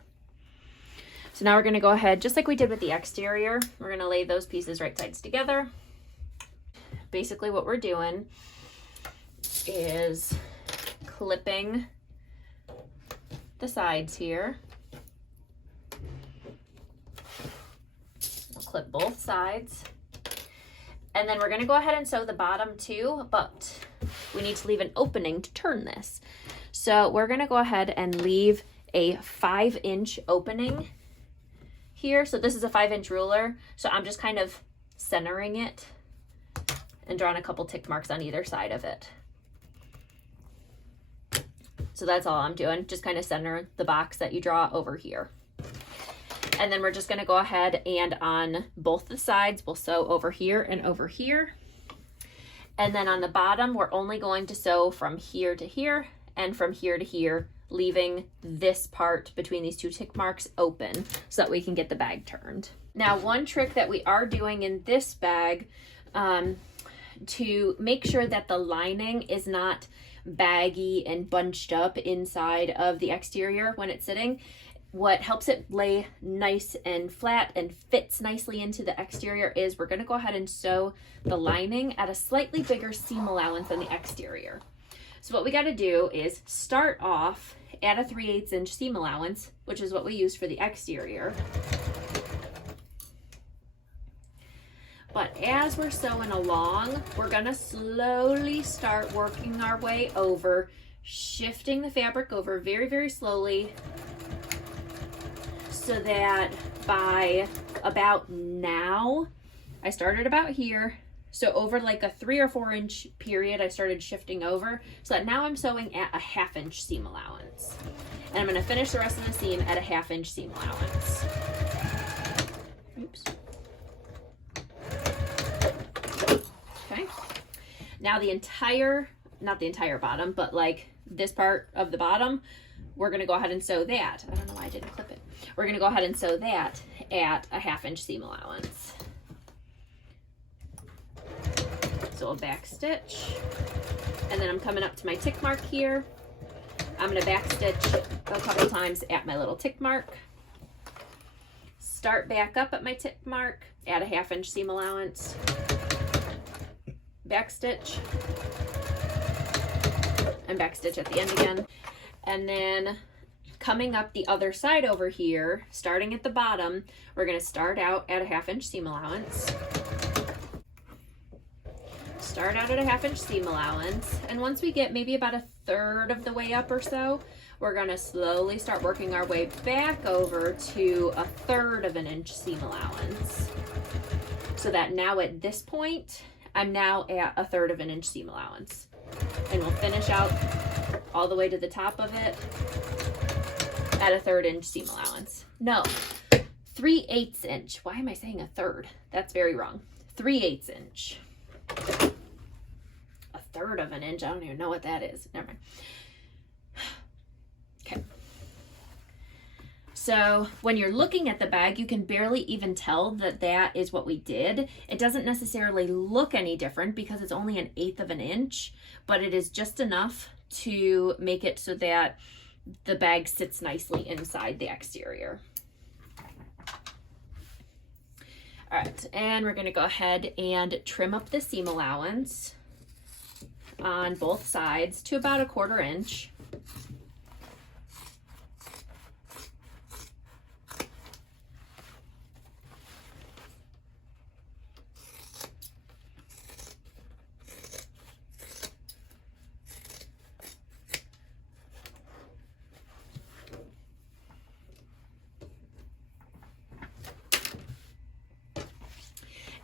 So now we're going to go ahead, just like we did with the exterior, we're going to lay those pieces right sides together. Basically what we're doing is clipping the sides here. I'll clip both sides. And then we're going to go ahead and sew the bottom too, but we need to leave an opening to turn this. So we're going to go ahead and leave a 5-inch opening here. So this is a 5-inch ruler. So I'm just kind of centering it and drawing a couple tick marks on either side of it. So that's all I'm doing. Just kind of center the box that you draw over here. And then we're just going to go ahead and on both the sides, we'll sew over here and over here. And then on the bottom, we're only going to sew from here to here and from here to here, leaving this part between these 2 tick marks open so that we can get the bag turned. Now, one trick that we are doing in this bag to make sure that the lining is not baggy and bunched up inside of the exterior when it's sitting, what helps it lay nice and flat and fits nicely into the exterior is we're going to go ahead and sew the lining at a slightly bigger seam allowance than the exterior. So what we got to do is start off at a 3/8 inch seam allowance, which is what we used for the exterior. But as we're sewing along, we're going to slowly start working our way over, shifting the fabric over very, very slowly, so that by about now, I started about here, so over like a 3 or 4 inch period, I started shifting over, so that now I'm sewing at a 1/2 inch seam allowance. And I'm going to finish the rest of the seam at a 1/2 inch seam allowance. Oops. Okay. Now the entire not the entire bottom, but like this part of the bottom, we're gonna go ahead and sew that. I don't know why I didn't clip it. We're gonna go ahead and sew that at a 1/2 inch seam allowance. So a back stitch, and then I'm coming up to my tick mark here. I'm gonna back stitch a couple times at my little tick mark. Start back up at my tick mark, add a 1/2 inch seam allowance, back stitch, and back stitch at the end again. And then coming up the other side over here, starting at the bottom, we're gonna start out at a 1/2 inch seam allowance. Start out at a 1/2 inch seam allowance, and once we get maybe about 1/3 of the way up or so, we're gonna slowly start working our way back over to 1/3 of an inch seam allowance. So that now at this point, I'm now at 1/3 of an inch seam allowance. And we'll finish out all the way to the top of it at a 1/3 inch seam allowance. No, 3/8 inch. Why am I saying 1/3? That's very wrong. 3/8 inch. 1/3 of an inch. I don't even know what that is. Never mind. Okay. So when you're looking at the bag, you can barely even tell that that is what we did. It doesn't necessarily look any different because it's only 1/8 of an inch, but it is just enough to make it so that the bag sits nicely inside the exterior. All right, and we're gonna go ahead and trim up the seam allowance on both sides to about 1/4 inch.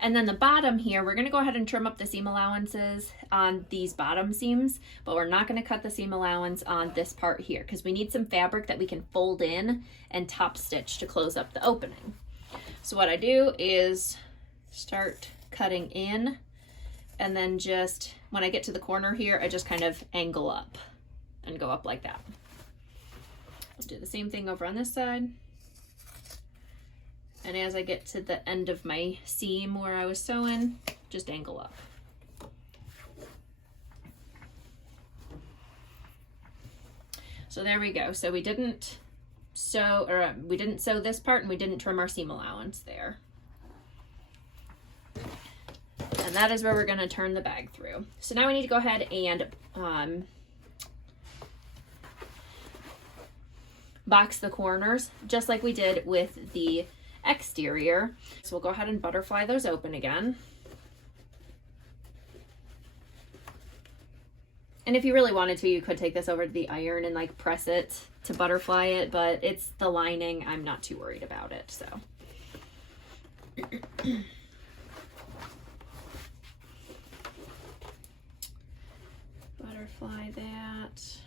And then the bottom here, we're gonna go ahead and trim up the seam allowances on these bottom seams, but we're not gonna cut the seam allowance on this part here because we need some fabric that we can fold in and top stitch to close up the opening. So what I do is start cutting in, and then just, when I get to the corner here, I just kind of angle up and go up like that. I'll do the same thing over on this side. And as I get to the end of my seam where I was sewing, just angle up. So there we go. So we didn't sew this part, and we didn't trim our seam allowance there. And that is where we're gonna turn the bag through. So now we need to go ahead and box the corners, just like we did with the exterior. So we'll go ahead and butterfly those open again. And if you really wanted to, you could take this over to the iron and like press it to butterfly it, but it's the lining. I'm not too worried about it, so. Butterfly that.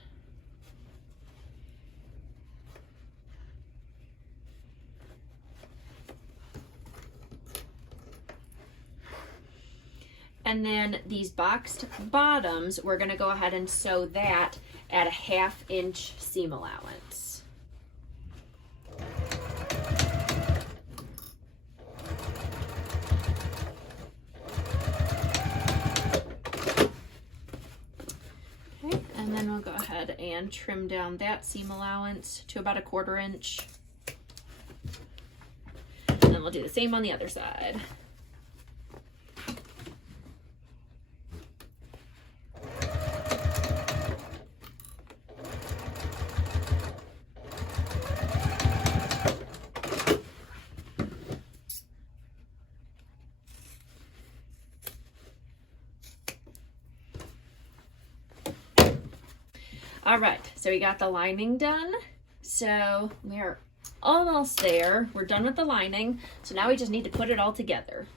And then these boxed bottoms, we're gonna go ahead and sew that at a 1/2 inch seam allowance. Okay, and then we'll go ahead and trim down that seam allowance to about 1/4 inch. And then we'll do the same on the other side. All right, so we got the lining done. So we're almost there. We're done with the lining. So now we just need to put it all together.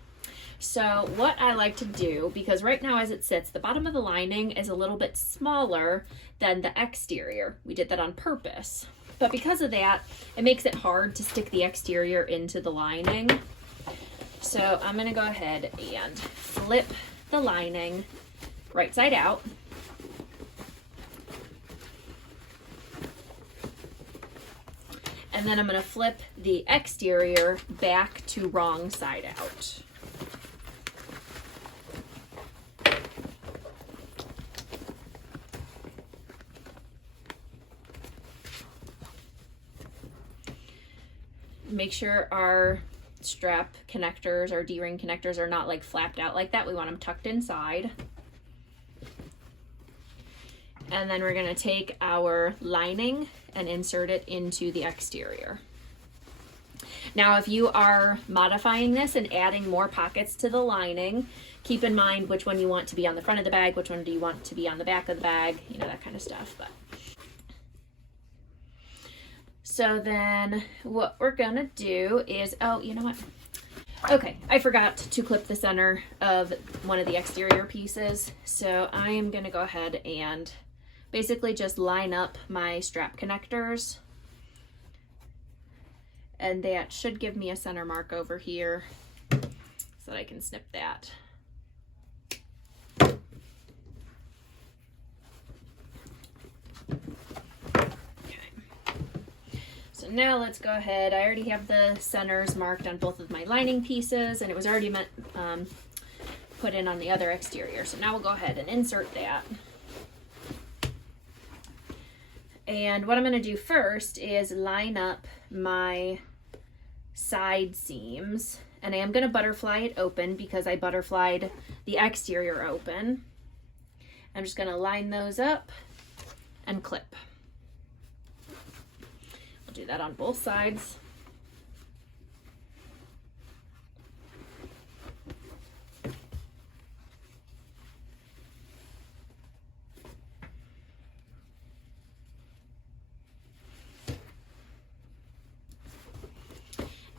So what I like to do, because right now as it sits, the bottom of the lining is a little bit smaller than the exterior. We did that on purpose. But because of that, it makes it hard to stick the exterior into the lining. So I'm gonna go ahead and flip the lining right side out. And then I'm going to flip the exterior back to wrong side out. Make sure our strap connectors, our D-ring connectors are not like flapped out like that. We want them tucked inside. And then we're going to take our lining and insert it into the exterior. Now, if you are modifying this and adding more pockets to the lining, keep in mind which one you want to be on the front of the bag, which one do you want to be on the back of the bag, you know, that kind of stuff. But so then what we're gonna do is, oh, you know what? Okay, I forgot to clip the center of one of the exterior pieces. So I am gonna go ahead and basically just line up my strap connectors. And that should give me a center mark over here so that I can snip that. Now let's go ahead. I already have the centers marked on both of my lining pieces, and it was already put in on the other exterior. So now we'll go ahead and insert that. And what I'm going to do first is line up my side seams, and I am going to butterfly it open because I butterflied the exterior open. I'm just going to line those up and clip. I'll do that on both sides.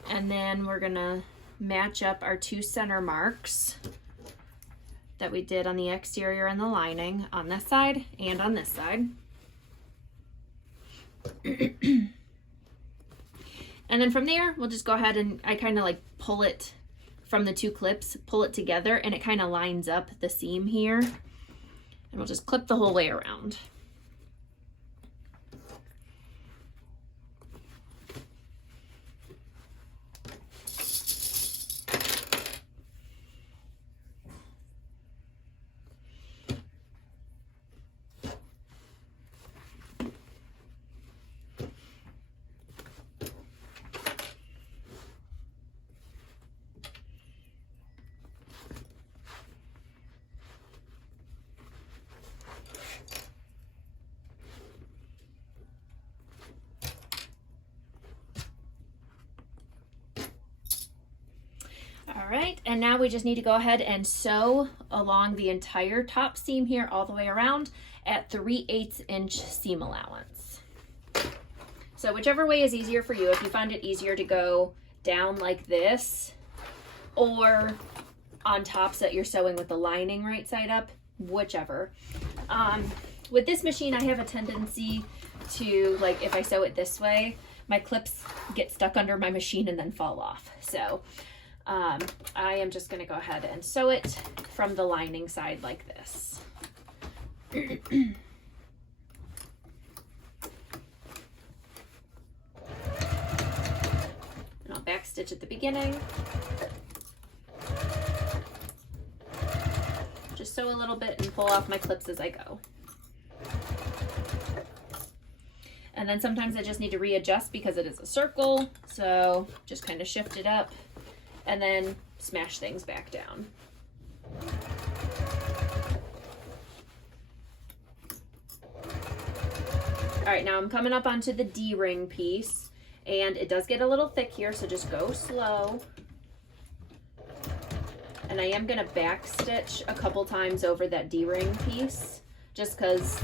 And then we're gonna match up our two center marks that we did on the exterior and the lining on this side and on this side. And then from there, we'll just go ahead and I kind of like pull it from the two clips, pull it together, and it kind of lines up the seam here. And we'll just clip the whole way around. All right, and now we just need to go ahead and sew along the entire top seam here all the way around at 3/8 inch seam allowance. So whichever way is easier for you, if you find it easier to go down like this or on tops that you're sewing with the lining right side up, whichever. With this machine, I have a tendency to, like, if I sew it this way, my clips get stuck under my machine and then fall off. So I am just going to go ahead and sew it from the lining side like this. And I'll back stitch at the beginning. Just sew a little bit and pull off my clips as I go. And then sometimes I just need to readjust because it is a circle, so just kind of shift it up and then smash things back down. All right, now I'm coming up onto the D-ring piece, and it does get a little thick here, so just go slow. And I am gonna back stitch a couple times over that D-ring piece, just because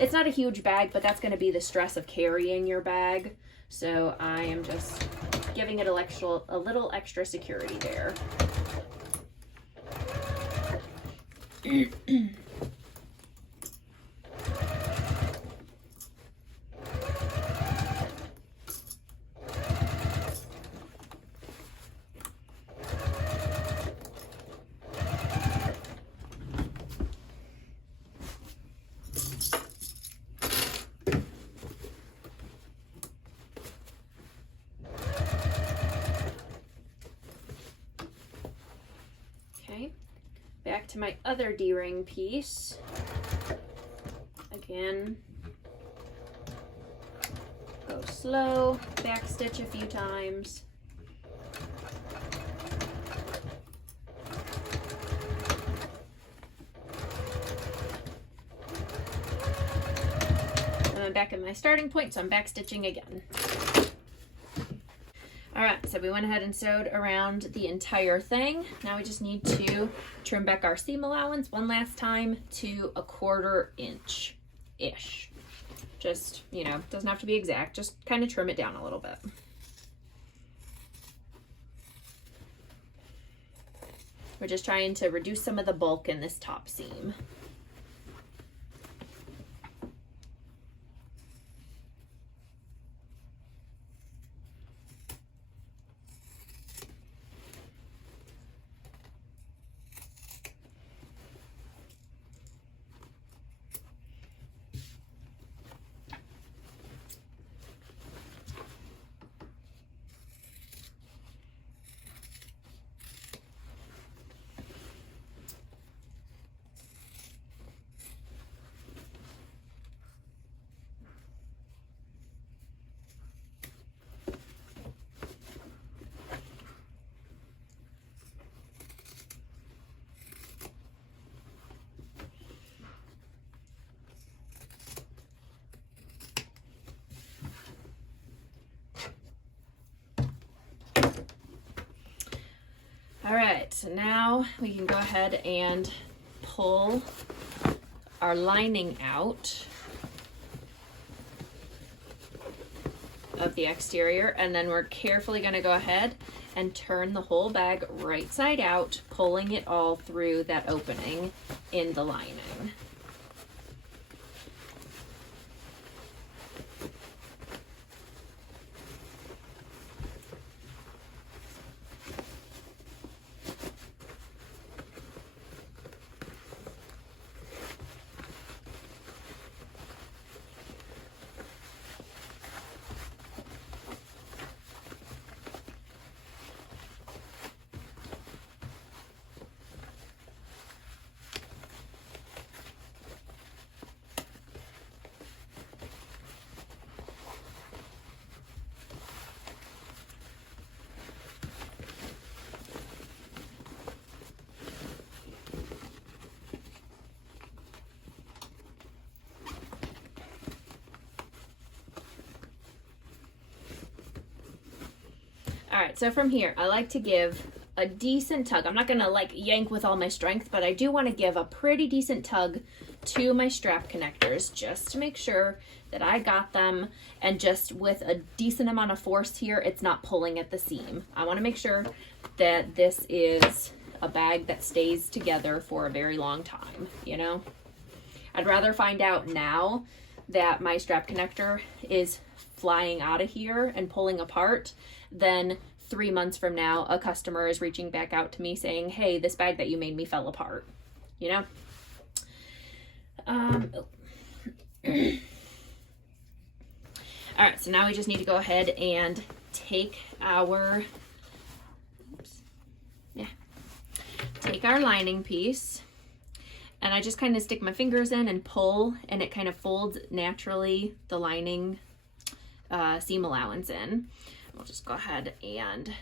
it's not a huge bag, but that's gonna be the stress of carrying your bag. So I am just giving it a little extra security there. back to my other D-ring piece. Again, go slow, back stitch a few times. And I'm back at my starting point, so I'm back stitching again. All right, so we went ahead and sewed around the entire thing. Now we just need to trim back our seam allowance one last time to 1/4 inch-ish. Just, you know, doesn't have to be exact, just kind of trim it down a little bit. We're just trying to reduce some of the bulk in this top seam. All right, so now we can go ahead and pull our lining out of the exterior, and then we're carefully going to go ahead and turn the whole bag right side out, pulling it all through that opening in the lining. All right, so from here, I like to give a decent tug. I'm not gonna like yank with all my strength, but I do wanna give a pretty decent tug to my strap connectors just to make sure that I got them, and just with a decent amount of force here, it's not pulling at the seam. I wanna make sure that this is a bag that stays together for a very long time, you know? I'd rather find out now that my strap connector is flying out of here and pulling apart than 3 months from now a customer is reaching back out to me saying, hey, this bag that you made me fell apart, you know? All right, so now we just need to go ahead and take our, take our lining piece, and I just kind of stick my fingers in and pull, and it kind of folds naturally the lining seam allowance in. We'll just go ahead and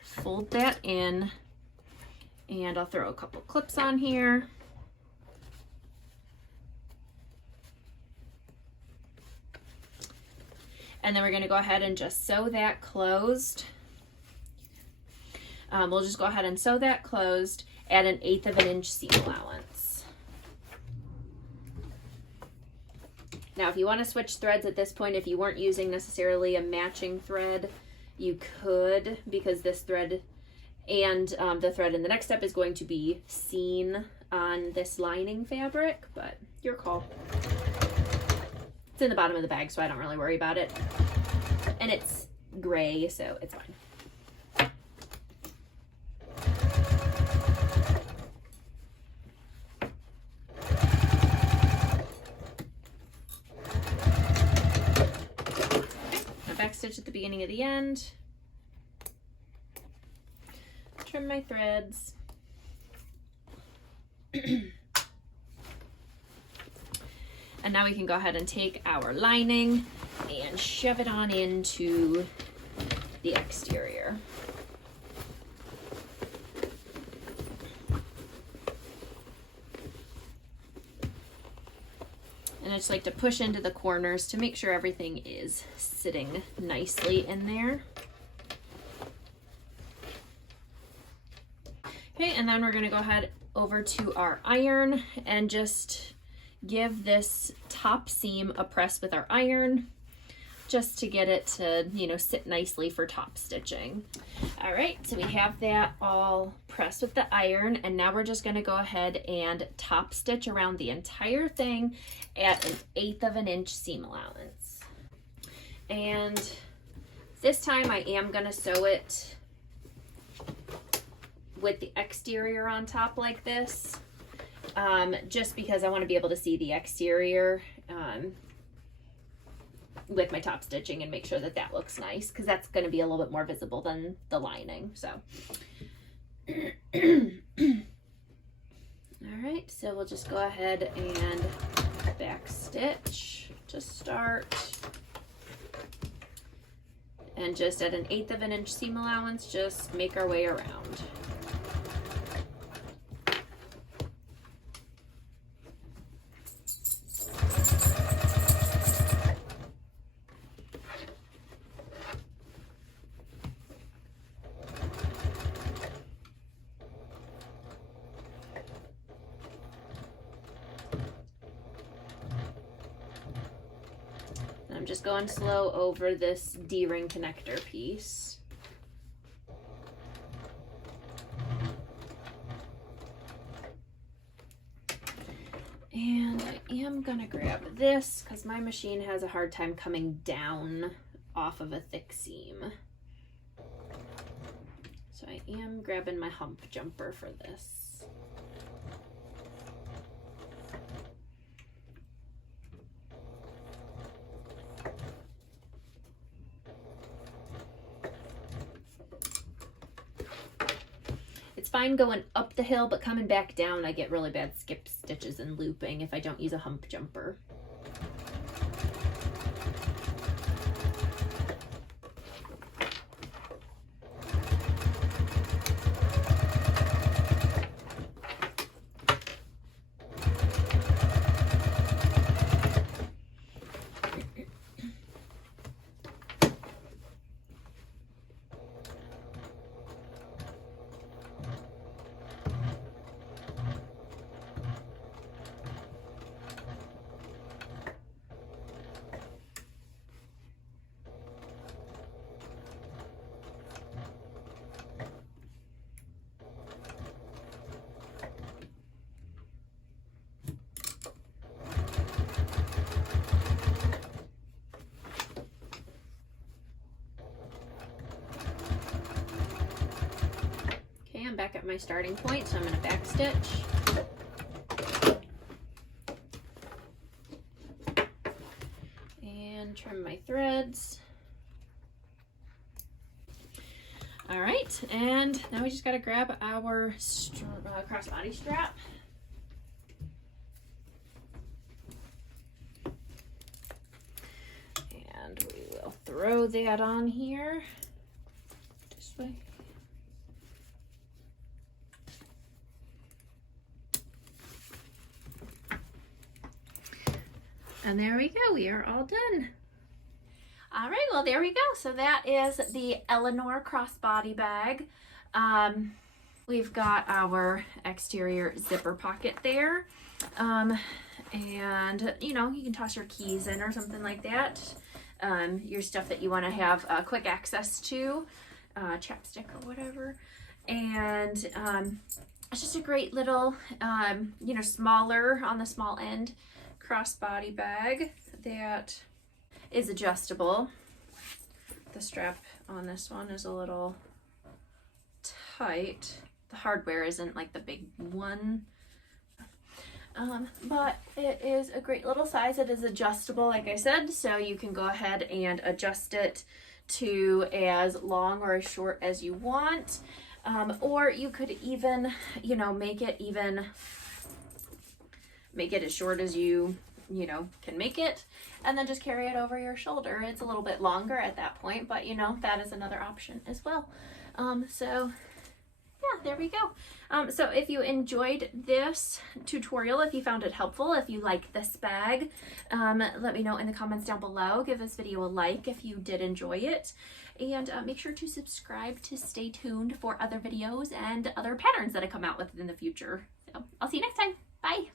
fold that in, and I'll throw a couple clips on here. And then we're going to go ahead and just sew that closed. We'll just go ahead and sew that closed at 1/8 of an inch seam allowance. Now, if you want to switch threads at this point, if you weren't using necessarily a matching thread, you could, because this thread and the thread in the next step is going to be seen on this lining fabric, but your call. It's in the bottom of the bag, so I don't really worry about it. And it's gray, so it's fine. Back stitch at the beginning of the end. trim my threads. And now we can go ahead and take our lining and shove it on into the exterior. And I just like to push into the corners to make sure everything is sitting nicely in there. Okay, and then we're gonna go ahead over to our iron and just give this top seam a press with our iron just to get it to, you know, sit nicely for top stitching. All right, so we have that all pressed with the iron, and now we're just gonna go ahead and top stitch around the entire thing at 1/8 of an inch seam allowance. And this time I am gonna sew it with the exterior on top like this, just because I want to be able to see the exterior with my top stitching and make sure that that looks nice, because that's going to be a little bit more visible than the lining. So all right, so we'll just go ahead and back stitch to start, and just at 1/8 of an inch seam allowance, just make our way around. I'm just going slow over this D-ring connector piece. And I am gonna grab this because my machine has a hard time coming down off of a thick seam. So I am grabbing my hump jumper for this. It's fine going up the hill, but coming back down, I get really bad skip stitches and looping if I don't use a hump jumper. I'm back at my starting point, so I'm going to back stitch. And trim my threads. All right, and now we just got to grab our crossbody strap. And we will throw that on here this way. And there we go, we are all done. All right, well, there we go. So that is the Eleanor Crossbody bag. We've got our exterior zipper pocket there. And, you know, you can toss your keys in or something like that. Your stuff that you want to have quick access to, chapstick or whatever. And it's just a great little, you know, smaller on the small end crossbody bag that is adjustable. The strap on this one is a little tight. The hardware isn't like the big one, but it is a great little size. It is adjustable, like I said, so you can go ahead and adjust it to as long or as short as you want. Or you could even, you know, make it as short as you can make it, and then just carry it over your shoulder. It's a little bit longer at that point, but you know, that is another option as well. So yeah, there we go. So if you enjoyed this tutorial, if you found it helpful, if you like this bag, let me know in the comments down below. Give this video a like if you did enjoy it, and make sure to subscribe to stay tuned for other videos and other patterns that I come out with in the future. So I'll see you next time. Bye.